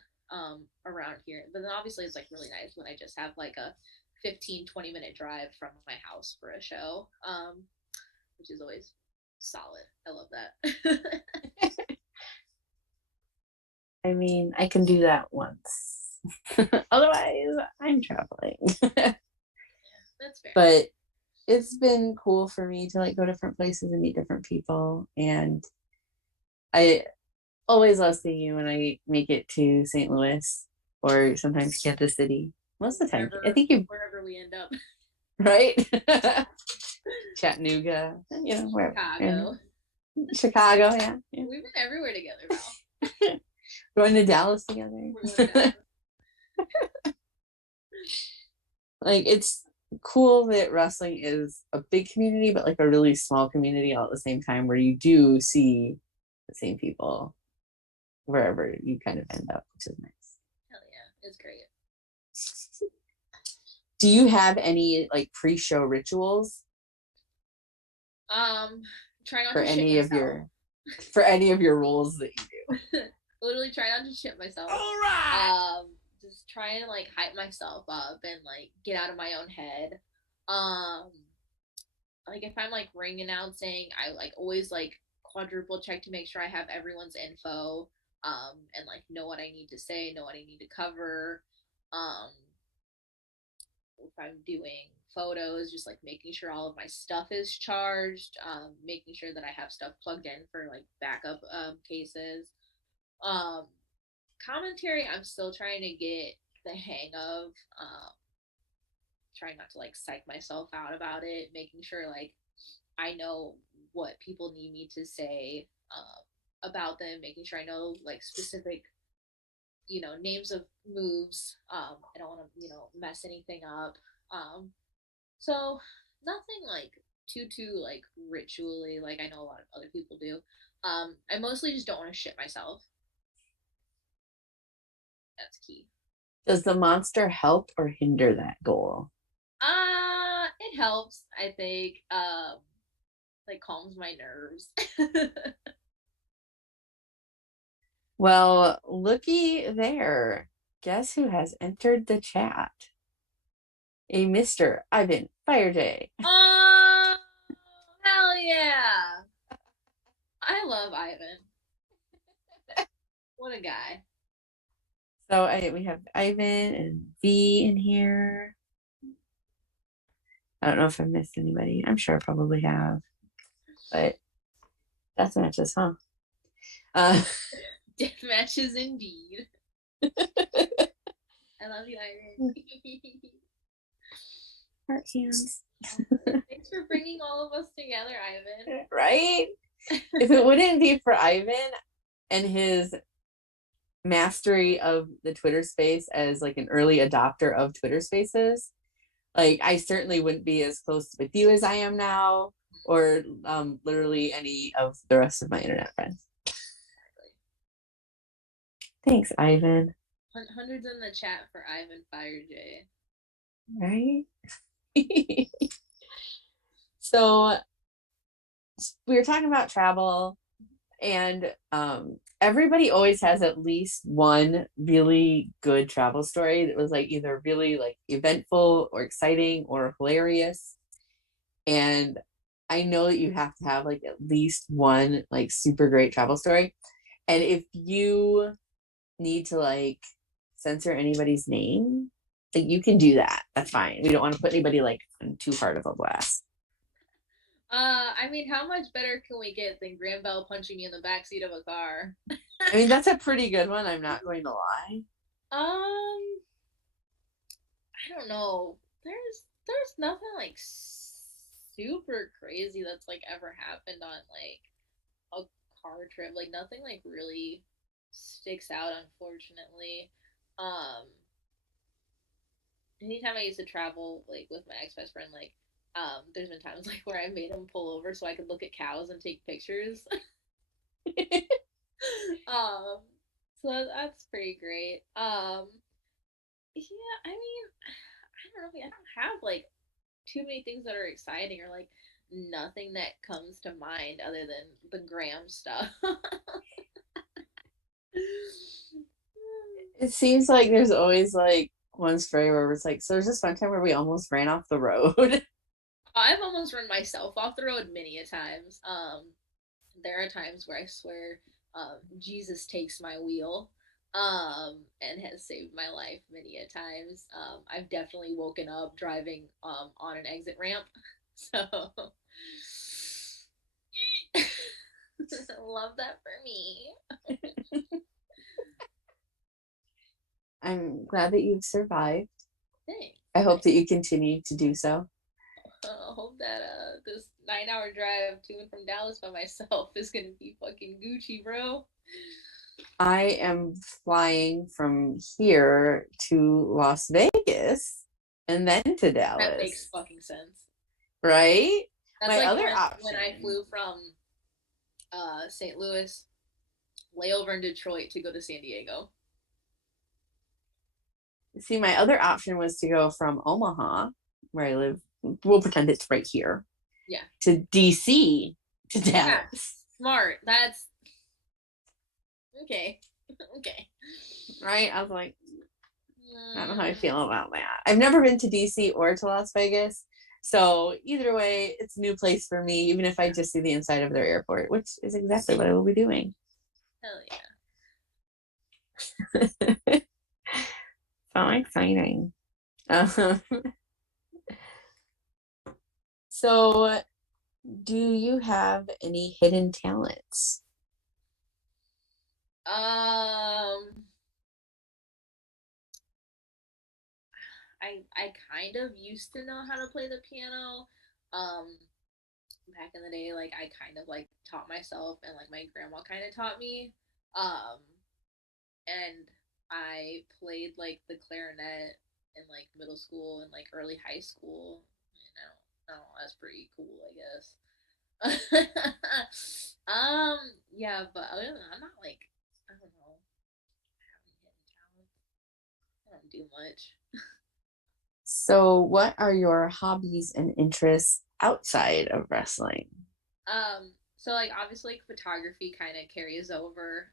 around here. But then obviously it's like really nice when I just have like a 15-20 minute drive from my house for a show, which is always solid. I love that. I mean, I can do that once. Otherwise, I'm traveling. That's fair. But it's been cool for me to like go different places and meet different people. And I always love seeing you when I make it to St. Louis or sometimes Kansas City. Most of the time, I think wherever we end up. Right? Chattanooga, wherever. Chicago, yeah. We've been everywhere together, Val. Going to Dallas together. Like, it's cool that wrestling is a big community, but like a really small community all at the same time, where you do see the same people wherever you kind of end up, which is nice. Hell yeah, it's great. Do you have any like pre-show rituals? Try not for to any shit of myself. for any of your roles that you do. Literally try not to shit myself. All right. Just try and like hype myself up and like get out of my own head. Like if I'm like ring announcing, I like always like quadruple check to make sure I have everyone's info. And like know what I need to say, know what I need to cover. if I'm doing photos, just like making sure all of my stuff is charged, making sure that I have stuff plugged in for like backup cases. Um, Commentary, I'm still trying to get the hang of. Trying not to like psych myself out about it, making sure like I know what people need me to say about them, making sure I know like specific, names of moves. I don't want to, mess anything up. Um, so nothing like too like ritually like I know a lot of other people do. I mostly just don't want to shit myself. That's key. Does the monster help or hinder that goal? It helps, I think. Like calms my nerves. Well, looky there. Guess who has entered the chat? A Mr. Ivan Firejay. Oh, hell yeah. I love Ivan. What a guy. So we have Ivan and V in here. I don't know if I missed anybody. I'm sure I probably have. But that's matches, huh? Death matches indeed. I love you, Ivan. Heart hands. Thanks for bringing all of us together, Ivan. Right? If it wouldn't be for Ivan and his mastery of the Twitter space as like an early adopter of Twitter spaces, like I certainly wouldn't be as close with you as I am now, or literally any of the rest of my internet friends. Thanks, Ivan. Hundreds in the chat for Ivan Firejay. Right? So we were talking about travel, and everybody always has at least one really good travel story that was like either really like eventful or exciting or hilarious. And I know that you have to have like at least one like super great travel story. And if you need to like censor anybody's name, like you can do that. That's fine. We don't want to put anybody like on too hard of a blast. I mean, how much better can we get than Graham Bell punching me in the backseat of a car? I mean, that's a pretty good one. I'm not going to lie. I don't know. There's nothing like super crazy that's like ever happened on like a car trip. Like nothing like really sticks out, unfortunately. Anytime I used to travel like with my ex best friend, like there's been times like where I made him pull over so I could look at cows and take pictures. um, so that's pretty great. Yeah, I mean, I don't know. I don't have like too many things that are exciting or like nothing that comes to mind other than the Graham stuff. It seems like there's always like one story where it's like, so there's this one time where we almost ran off the road. I've almost run myself off the road many a times. There are times where I swear Jesus takes my wheel and has saved my life many a times. I've definitely woken up driving on an exit ramp. So love that for me. I'm glad that you've survived. Thanks. I hope that you continue to do so. I hope that this 9-hour drive to and from Dallas by myself is gonna be fucking Gucci, bro. I am flying from here to Las Vegas and then to Dallas. That makes fucking sense. Right? That's my like other option. When I flew from St. Louis, layover in Detroit to go to San Diego. See, my other option was to go from Omaha, where I live. We'll pretend it's right here. Yeah. To DC to Dallas. Yeah, smart. That's okay. Okay. Right? I was like, I don't know how I feel about that. I've never been to DC or to Las Vegas. So either way, it's a new place for me, even if I just see the inside of their airport, which is exactly what I will be doing. Hell yeah. So exciting. So, do you have any hidden talents? I kind of used to know how to play the piano. Um, Back in the day, like I kind of like taught myself, and like my grandma kind of taught me. Um, and I played like the clarinet in like middle school and like early high school. I don't know, that's pretty cool, I guess. Yeah, but other than that, I'm not like, I don't know, having hidden talent. I don't do much. So, what are your hobbies and interests outside of wrestling? So like obviously like, photography kind of carries over.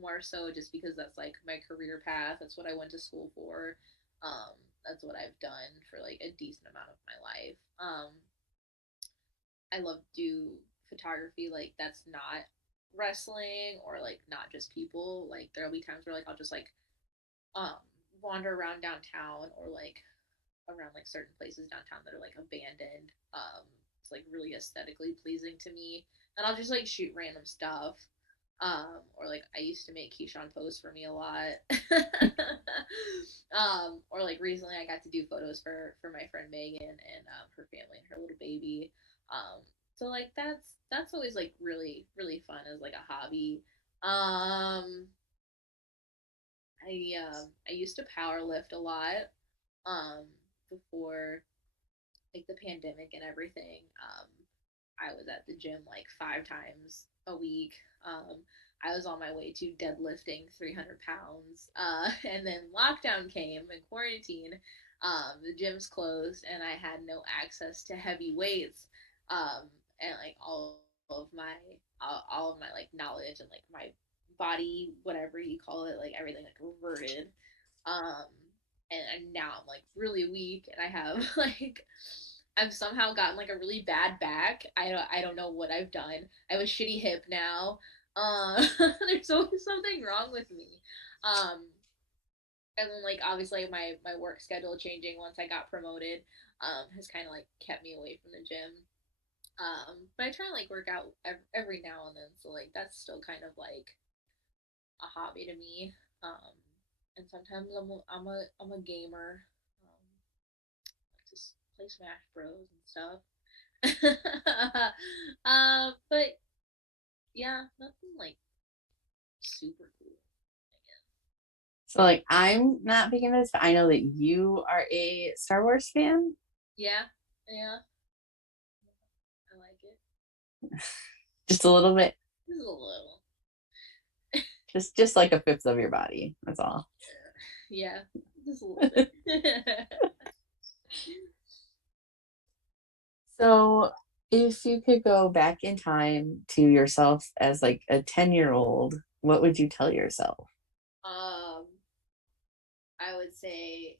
More so just because that's like my career path. That's what I went to school for. Um, that's what I've done for like a decent amount of my life. I love to do photography like that's not wrestling or like not just people. Like there'll be times where like I'll just like um wander around downtown or like around like certain places downtown that are like abandoned. It's like really aesthetically pleasing to me, and I'll just like shoot random stuff. Or like I used to make Keyshawn post for me a lot. Or like recently I got to do photos for my friend Megan and her family and her little baby. So like that's always like really fun as like a hobby. Um, I used to power lift a lot um before like the pandemic and everything. I was at the gym like 5 times a week. I was on my way to deadlifting 300 pounds. And then lockdown came and quarantine. The gyms closed and I had no access to heavy weights. And like of my all of my like knowledge and like my body, whatever you call it, like everything like reverted. Um, and now I'm like really weak and I have like I've somehow gotten like a really bad back. I don't know what I've done. I have a shitty hip now. There's always something wrong with me. Um, and then like obviously my work schedule changing once I got promoted has kind of like kept me away from the gym. But I try to like work out every now and then, so like that's still kind of like a hobby to me. Um, and sometimes I'm a gamer. Just play Smash Bros and stuff. But yeah, nothing like super cool. I guess. So, like, I'm not big into this, but I know that you are a Star Wars fan. Yeah, yeah, I like it. Just a little bit, Just a little. just like a fifth of your body. That's all. Yeah, just a little bit. So, if you could go back in time to yourself as like a 10-year-old, what would you tell yourself? um, I would say,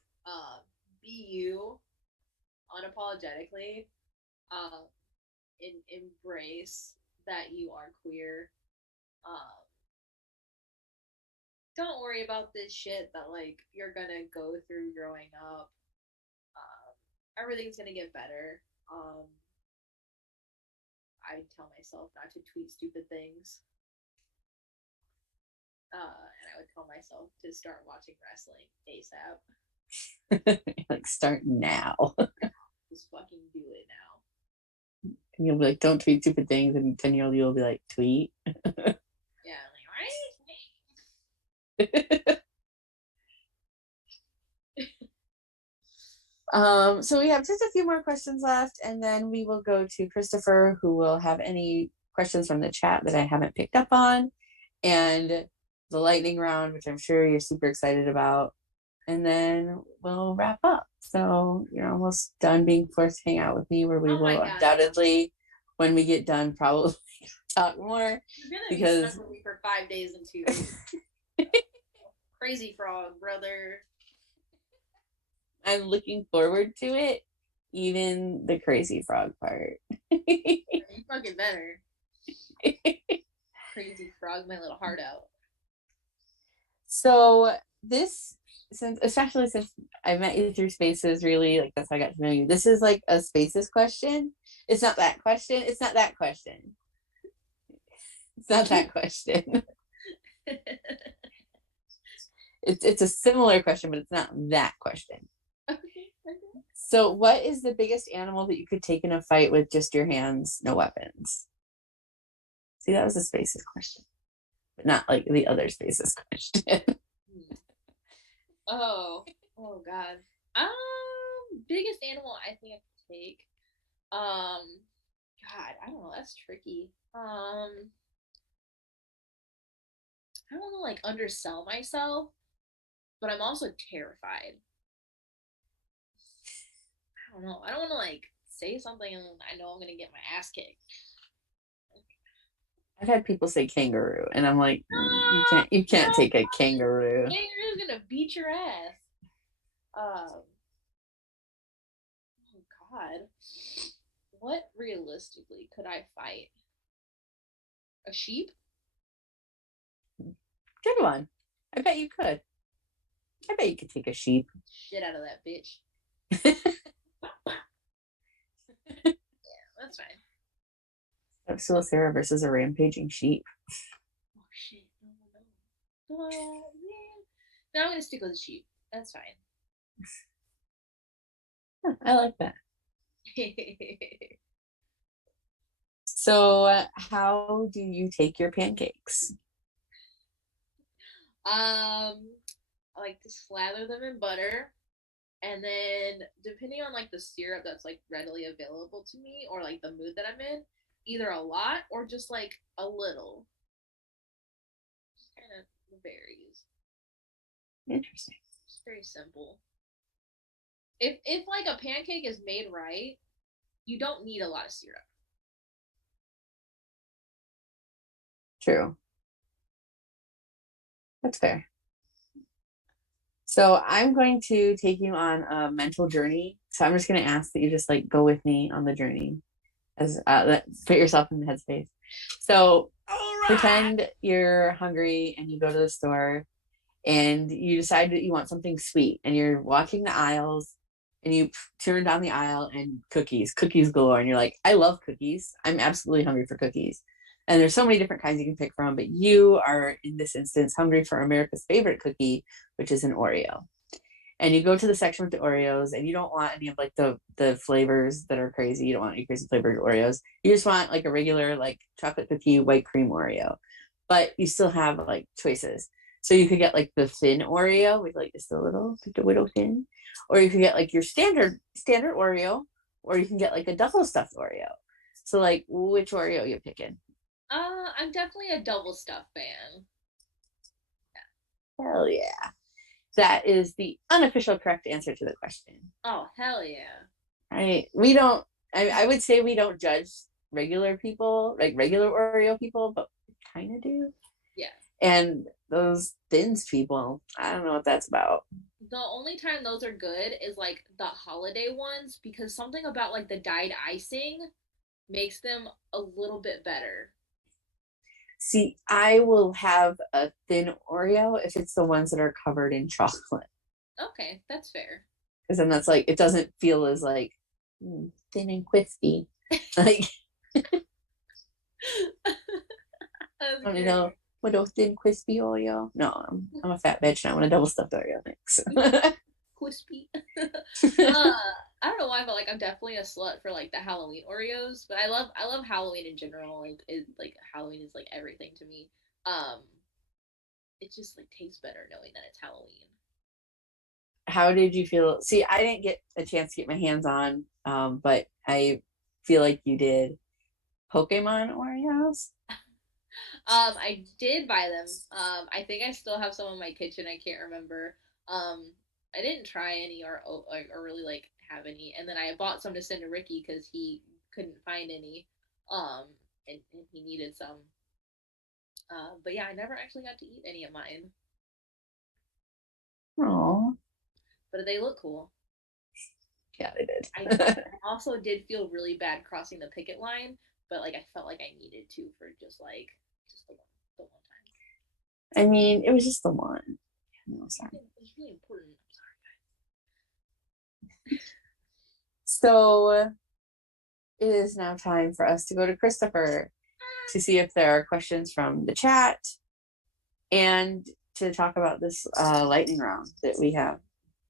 be you unapologetically. Um, embrace that you are queer. Um, don't worry about this shit that like you're gonna go through growing up. Um, Everything's gonna get better. I tell myself not to tweet stupid things. And I would tell myself to start watching wrestling ASAP. Like, start now. Just fucking do it now. And you'll be like, don't tweet stupid things. And 10-year-old you'll be like, tweet. Yeah, like right. So we have just a few more questions left, and then we will go to Christopher, who will have any questions from the chat that I haven't picked up on, and the lightning round, which I'm sure you're super excited about. And then we'll wrap up. So you're almost done being forced to hang out with me, where we will undoubtedly, when we get done, probably talk more. You're gonna because be stuck with me for 5 days and 2 weeks. Crazy frog, brother. I'm looking forward to it, even the crazy frog part. You fucking better. Crazy frog, my little heart out. So this especially since I met you through Spaces, really, like that's how I got to know you. This is like a Spaces question. It's not that question. It's not that question. It's not that question. It's a similar question, but it's not that question. Okay. So, what is the biggest animal that you could take in a fight with just your hands, no weapons? See, that was a Spaces question, but not like the other Spaces question. Oh God. Biggest animal I think I could take. God, I don't know. That's tricky. I don't want to like undersell myself, but I'm also terrified. I don't know. I don't want to like say something and I know I'm gonna get my ass kicked. I've had people say kangaroo, and I'm like, you No, can't take a kangaroo. kangaroo's gonna beat your ass. Oh God. What realistically could I fight? A sheep? Good one. I bet you could. I bet you could take a sheep. Shit out of that bitch. That's fine. Stepstool Sarah versus a rampaging sheep. Oh shit. No. Oh man. No, I'm gonna stick with the sheep. That's fine. I like that. So, how do you take your pancakes? I like to slather them in butter, and then depending on like the syrup that's like readily available to me or like the mood that I'm in, either a lot or just like a little. Just kind of varies. Interesting. It's very simple. If like a pancake is made right, you don't need a lot of syrup. True. That's fair. So I'm going to take you on a mental journey. So I'm just going to ask that you just like go with me on the journey, as put yourself in the headspace. So pretend you're hungry and you go to the store and you decide that you want something sweet, and you're walking the aisles and you turn down the aisle and cookies galore, and you're like, I love cookies. I'm absolutely hungry for cookies. And there's so many different kinds you can pick from, but you are in this instance hungry for America's favorite cookie, which is an Oreo. And you go to the section with the Oreos, and you don't want any of like the flavors that are crazy. You don't want any crazy flavored Oreos. You just want like a regular like chocolate cookie white cream Oreo. But you still have like choices. So you could get like the thin Oreo with like just a little thin, or you could get like your standard Oreo, or you can get like a double stuffed Oreo. So like, which Oreo you picking? I'm definitely a double stuff fan. Hell yeah. That is the unofficial correct answer to the question. Oh hell yeah. Right. We don't, I would say we don't judge regular people, like regular Oreo people, but we kind of do. Yeah. And those thins people, I don't know what that's about. The only time those are good is like the holiday ones because something about like the dyed icing makes them a little bit better. See, I will have a thin Oreo if it's the ones that are covered in chocolate. Okay, that's fair. Because then that's like, it doesn't feel as like thin and crispy. Like, I don't know. What a thin, crispy Oreo? No, I'm a fat bitch and I want a double stuffed Oreo. Thanks. Crispy. I don't know why, but like I'm definitely a slut for like the Halloween Oreos. But I love Halloween in general. Like Halloween is like everything to me. Um, it just like tastes better knowing that it's Halloween. How did you feel? See, I didn't get a chance to get my hands on, but I feel like you did. Pokemon Oreos? I did buy them. I think I still have some in my kitchen. I can't remember. I didn't try any or really like have any, and then I bought some to send to Ricky because he couldn't find any. Um, and he needed some. But yeah, I never actually got to eat any of mine. Oh, But they look cool. yeah, they did. I also did feel really bad crossing the picket line, but like I felt like I needed to for just the one time. I mean, it was just the one. No, sorry. It's really important. So it is now time for us to go to Christopher to see if there are questions from the chat and to talk about this lightning round that we have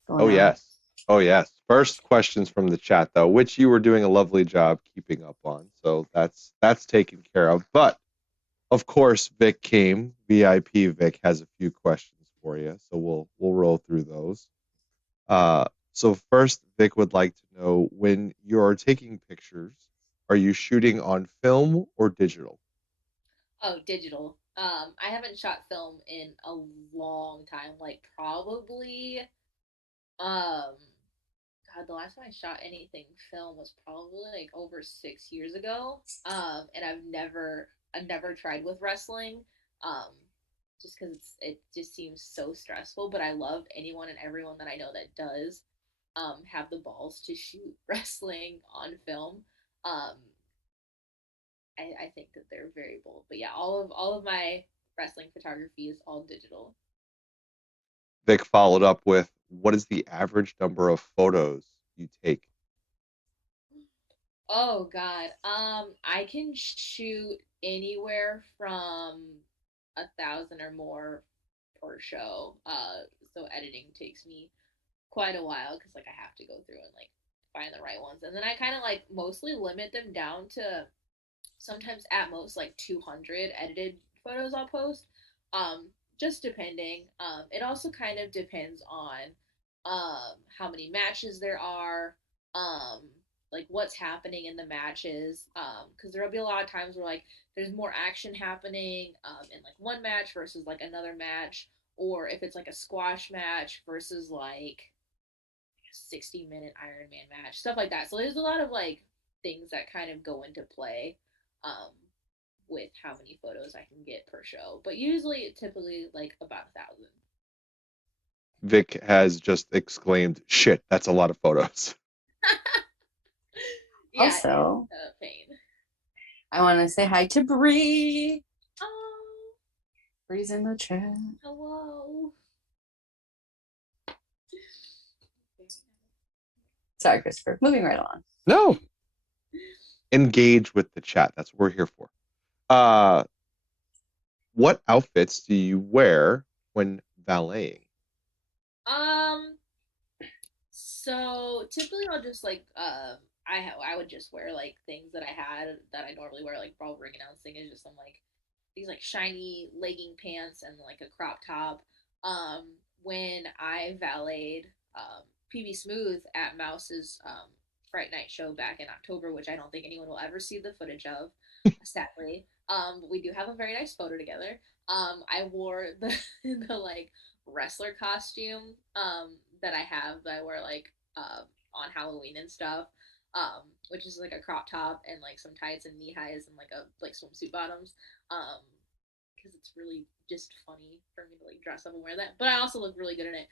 going Oh, on. yes. Oh, yes. First questions from the chat, though, which you were doing a lovely job keeping up on. So that's taken care of. But of course, Vic came. VIP Vic has a few questions for you. So we'll roll through those. So first, Vic would like to know, when you're taking pictures, are you shooting on film or digital? Oh, digital. I haven't shot film in a long time, like probably um God, the last time I shot anything film was probably like over 6 years ago. And I've never tried with wrestling. Um, just because it just seems so stressful. But I love anyone and everyone that I know that does have the balls to shoot wrestling on film. Um, I think that they're very bold. But yeah, all of my wrestling photography is all digital. Vic followed up with, what is the average number of photos you take? Oh God. I can shoot anywhere from 1,000 or more per show. So editing takes me quite a while because like I have to go through and like find the right ones, and then I kind of like mostly limit them down to sometimes at most like 200 edited photos I'll post. Just depending. It also kind of depends on how many matches there are, um, like what's happening in the matches. Because there'll be a lot of times where like there's more action happening in like one match versus like another match, or if it's like a squash match versus like a 60-minute Iron Man match, stuff like that. So there's a lot of like things that kind of go into play um, with how many photos I can get per show. But usually, typically, like about 1,000. Vic has just exclaimed, shit, that's a lot of photos. Yeah, Also, it's a pain. I want to say hi to Bree. Oh, Bree's in the chat. hello. Sorry, Christopher. Moving right along. No, engage with the chat. That's what we're here for. Uh, what outfits do you wear when valeting? Um, so typically I'll just like I would just wear like things that I had that I normally wear like ball ring announcing is just some like these like shiny legging pants and like a crop top. When I valeted PB Smooth at Mouse's Fright Night show back in October, which I don't think anyone will ever see the footage of, sadly. But we do have a very nice photo together. I wore the the like wrestler costume that I have that I wear like on Halloween and stuff. Which is like a crop top and like some tights and knee highs and like a like swimsuit bottoms. Um, because it's really just funny for me to like dress up and wear that. But I also look really good in it.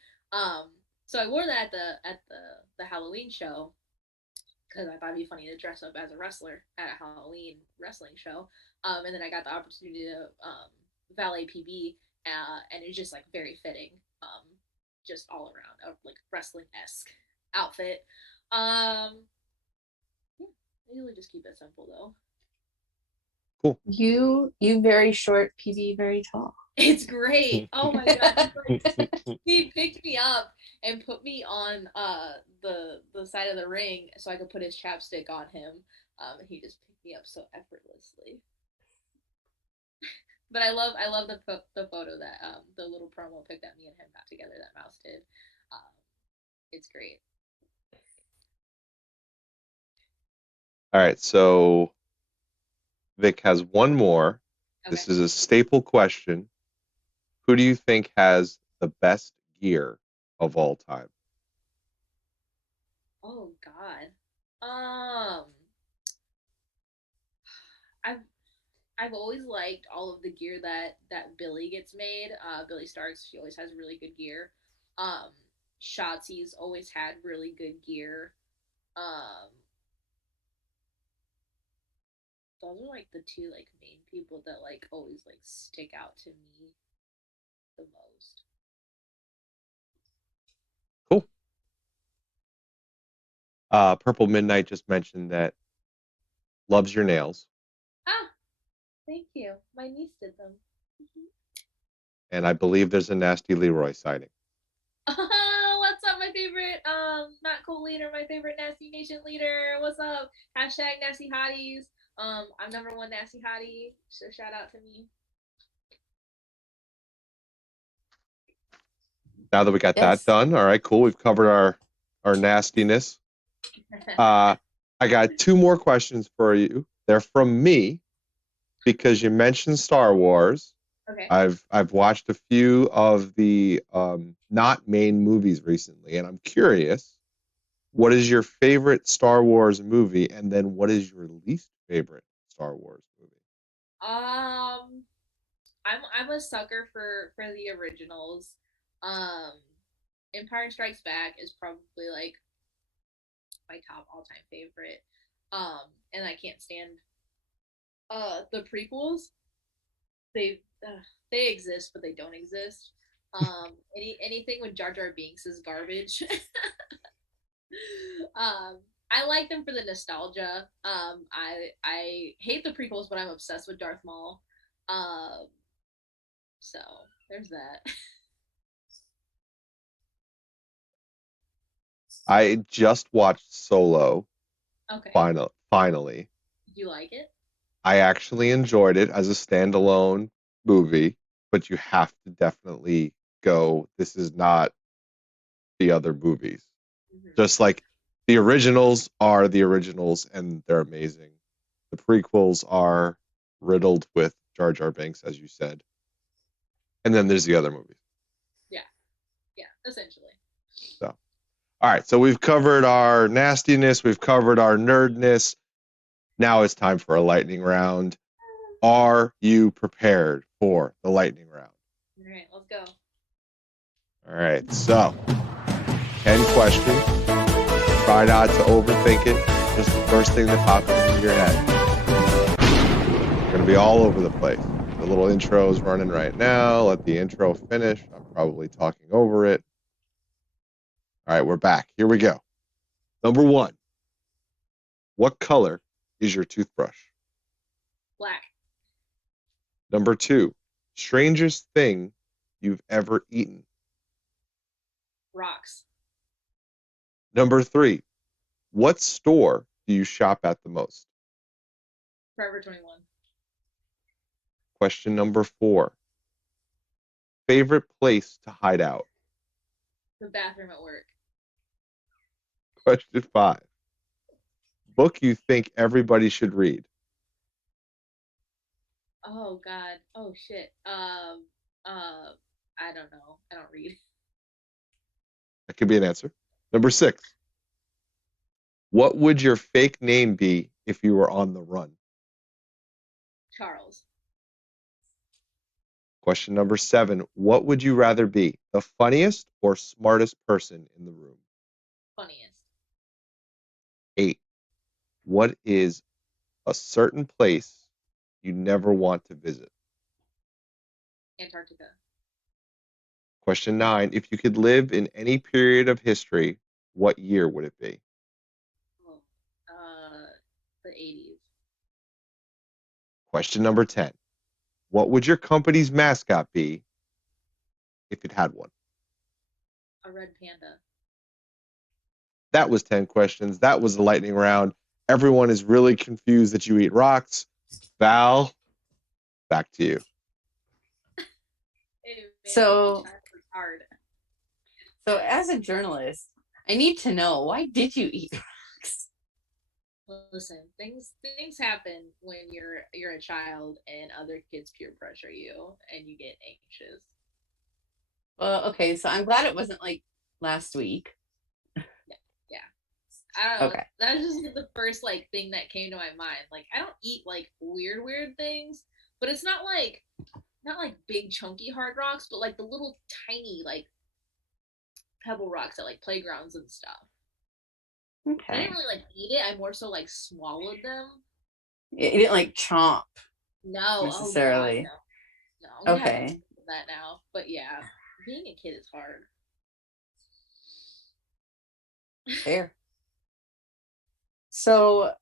So I wore that at the Halloween show because I thought it'd be funny to dress up as a wrestler at a Halloween wrestling show. And then I got the opportunity to valet PB, and it's just like very fitting, just all around a like wrestling esque outfit. Um, yeah, I usually just keep it simple though. Cool. You very short, PB very tall. It's great. Oh my god, he picked me up and put me on the side of the ring so I could put his chapstick on him. And he just picked me up so effortlessly. But I love the photo that the little promo pic that me and him got together that Mouse did. Um, it's great. All right, so Vic has one more. Okay. This is a staple question. Who do you think has the best gear of all time? Oh God. Um, I've I've always liked all of the gear that Billy gets made. Billy Starks, she always has really good gear. Um, Shotzi's always had really good gear. Um, those are like the two like main people that like always like stick out to me the most. Cool. Purple Midnight just mentioned that loves your nails, Ah, thank you. My niece did them. and I believe there's a Nasty Leroy sighting. Oh, what's up, my favorite not cool leader, my favorite Nasty Nation leader. What's up? Hashtag Nasty Hotties. I'm number one Nasty Hottie, so shout out to me. Now that we got that Yes. done, all right, cool. We've covered our nastiness. I got two more questions for you. They're from me because you mentioned Star Wars. Okay. I've watched a few of the not main movies recently, and I'm curious, what is your favorite Star Wars movie, and then what is your least favorite Star Wars movie? I'm a sucker for the originals. Um, Empire Strikes Back is probably like my top all time favorite. And I can't stand the prequels. They they exist, but they don't exist. Anything with Jar Jar Binks is garbage. I like them for the nostalgia. I hate the prequels, but I'm obsessed with Darth Maul. Um, so there's that. I just watched Solo Okay. finally. Did you like it? I actually enjoyed it as a standalone movie, but you have to definitely go, this is not the other movies. Mm-hmm. Just like the originals are the originals and they're amazing. The prequels are riddled with Jar Jar Binks, as you said. And then there's the other movies. Yeah, essentially. So, all right. So we've covered our nastiness, we've covered our nerdness. Now it's time for a lightning round. Are you prepared for the lightning round? All right, let's go. All right. So, 10 questions. Try not to overthink it. Just the first thing that pops into your head. We're going to be all over the place. The little intro is running right now. Let the intro finish. I'm probably talking over it. All right, we're back. Here we go. Number one. What color is your toothbrush? Black. Number two. Strangest thing you've ever eaten? Rocks. Number three. What store do you shop at the most? Forever 21. Question number four. Favorite place to hide out? The bathroom at work. Question five. Book you think everybody should read? Oh God. Oh shit. I don't know. I don't read. That could be an answer. Number six. What would your fake name be if you were on the run? Charles. Question number seven. What would you rather be, the funniest or smartest person in the room? Funniest. Eight. What is a certain place you never want to visit? Antarctica. Question nine. If you could live in any period of history, what year would it be? Oh, the 80s. Question number 10. What would your company's mascot be if it had one? A red panda. That was 10 questions. That was the lightning round. Everyone is really confused that you eat rocks. Val, back to you. Hey, man, So- hard. So, as a journalist, I need to know, why did you eat rocks? Listen, things happen when you're a child and other kids peer pressure you and you get anxious. Well, okay, so I'm glad it wasn't like last week. I don't know. Okay. That was just the first like thing that came to my mind. Like I don't eat like weird things, but it's not like big chunky hard rocks, but like the little tiny like pebble rocks at like playgrounds and stuff. I Okay. didn't really like eat it. I more so like swallowed them. You didn't like chomp No, necessarily. oh God, no. I'm gonna have Okay. to do that now. But yeah, being a kid is hard. Fair. So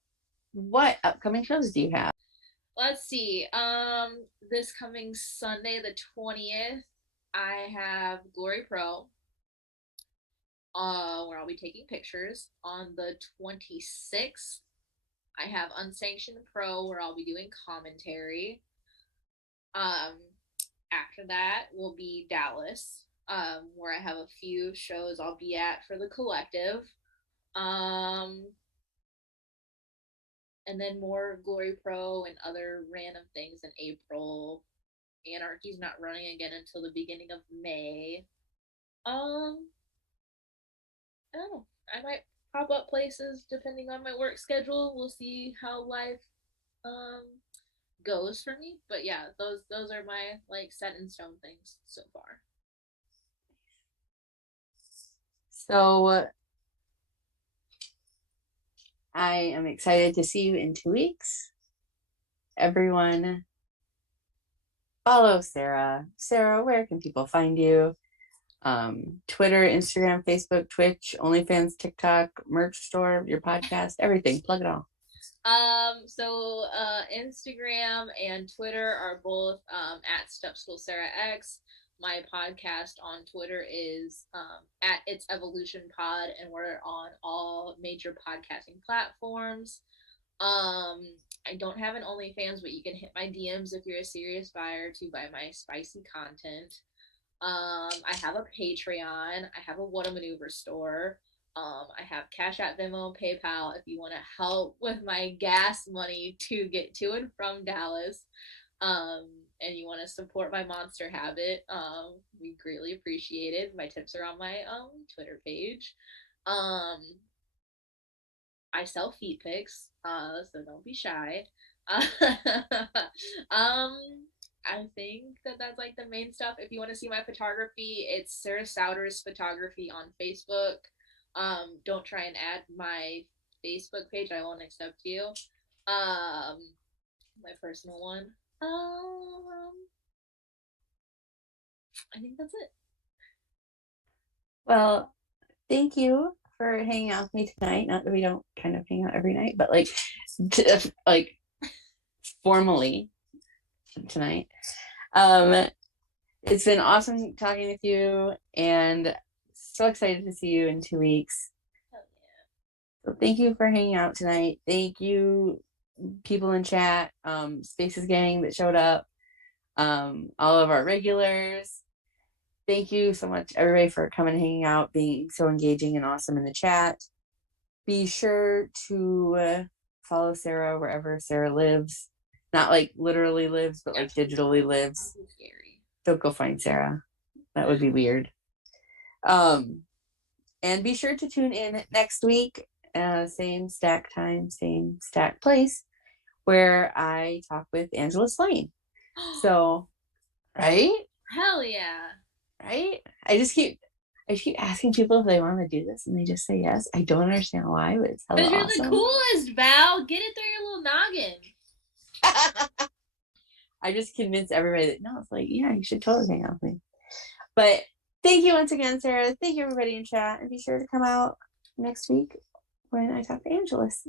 what upcoming shows do you have? Let's see. This coming Sunday, the 20th, I have Glory Pro, where I'll be taking pictures. On the 26th, I have Unsanctioned Pro, where I'll be doing commentary. After that will be Dallas, where I have a few shows I'll be at for the collective. And then more Glory Pro and other random things in April. Anarchy's not running again until the beginning of May. I don't know. I might pop up places depending on my work schedule. We'll see how life goes for me. But yeah, those are my like set in stone things so far. So I am excited to see you in 2 weeks. Everyone, follow Sarah. Sarah, where can people find you? Twitter, Instagram, Facebook, Twitch, OnlyFans, TikTok, merch store, your podcast, everything. Plug it all. So Instagram and Twitter are both at Stepstool Sarah X. My podcast on Twitter is at It's Evolution Pod, and we're on all major podcasting platforms. I don't have an OnlyFans, but you can hit my DMs if you're a serious buyer to buy my spicy content. I have a Patreon. I have a What a Maneuver store. I have Cash App, Venmo, PayPal if you want to help with my gas money to get to and from Dallas. And you want to support my monster habit, we greatly appreciate it. My tips are on my Twitter page. I sell feet pics, so don't be shy. I think that's like the main stuff. If you want to see my photography, it's Sarah Souders Photography on Facebook. Don't try and add my Facebook page. I won't accept you. My personal one. I think that's it. Well, thank you for hanging out with me tonight. Not that we don't kind of hang out every night, but like formally tonight. It's been awesome talking with you, and so excited to see you in 2 weeks. Hell yeah. So thank you for hanging out tonight. Thank you, people in chat, Spaces Gang that showed up, all of our regulars. Thank you so much, everybody, for coming and hanging out, being so engaging and awesome in the chat. Be sure to follow Sarah wherever Sarah lives. Not like literally lives, but like digitally lives. Scary. Don't go find Sarah. That would be weird. And be sure to tune in next week. Same stack time, same stack place, where I talk with Angela Slane. So, right? Hell yeah. Right? I just keep asking people if they want to do this, and they just say yes. I don't understand why, but it's hella Because you're awesome. the coolest, Val. Get it through your little noggin. I just convince everybody that no, it's like, yeah, you should totally hang out with me. But thank you once again, Sarah. Thank you, everybody in chat, and be sure to come out next week when I talk to Angelus.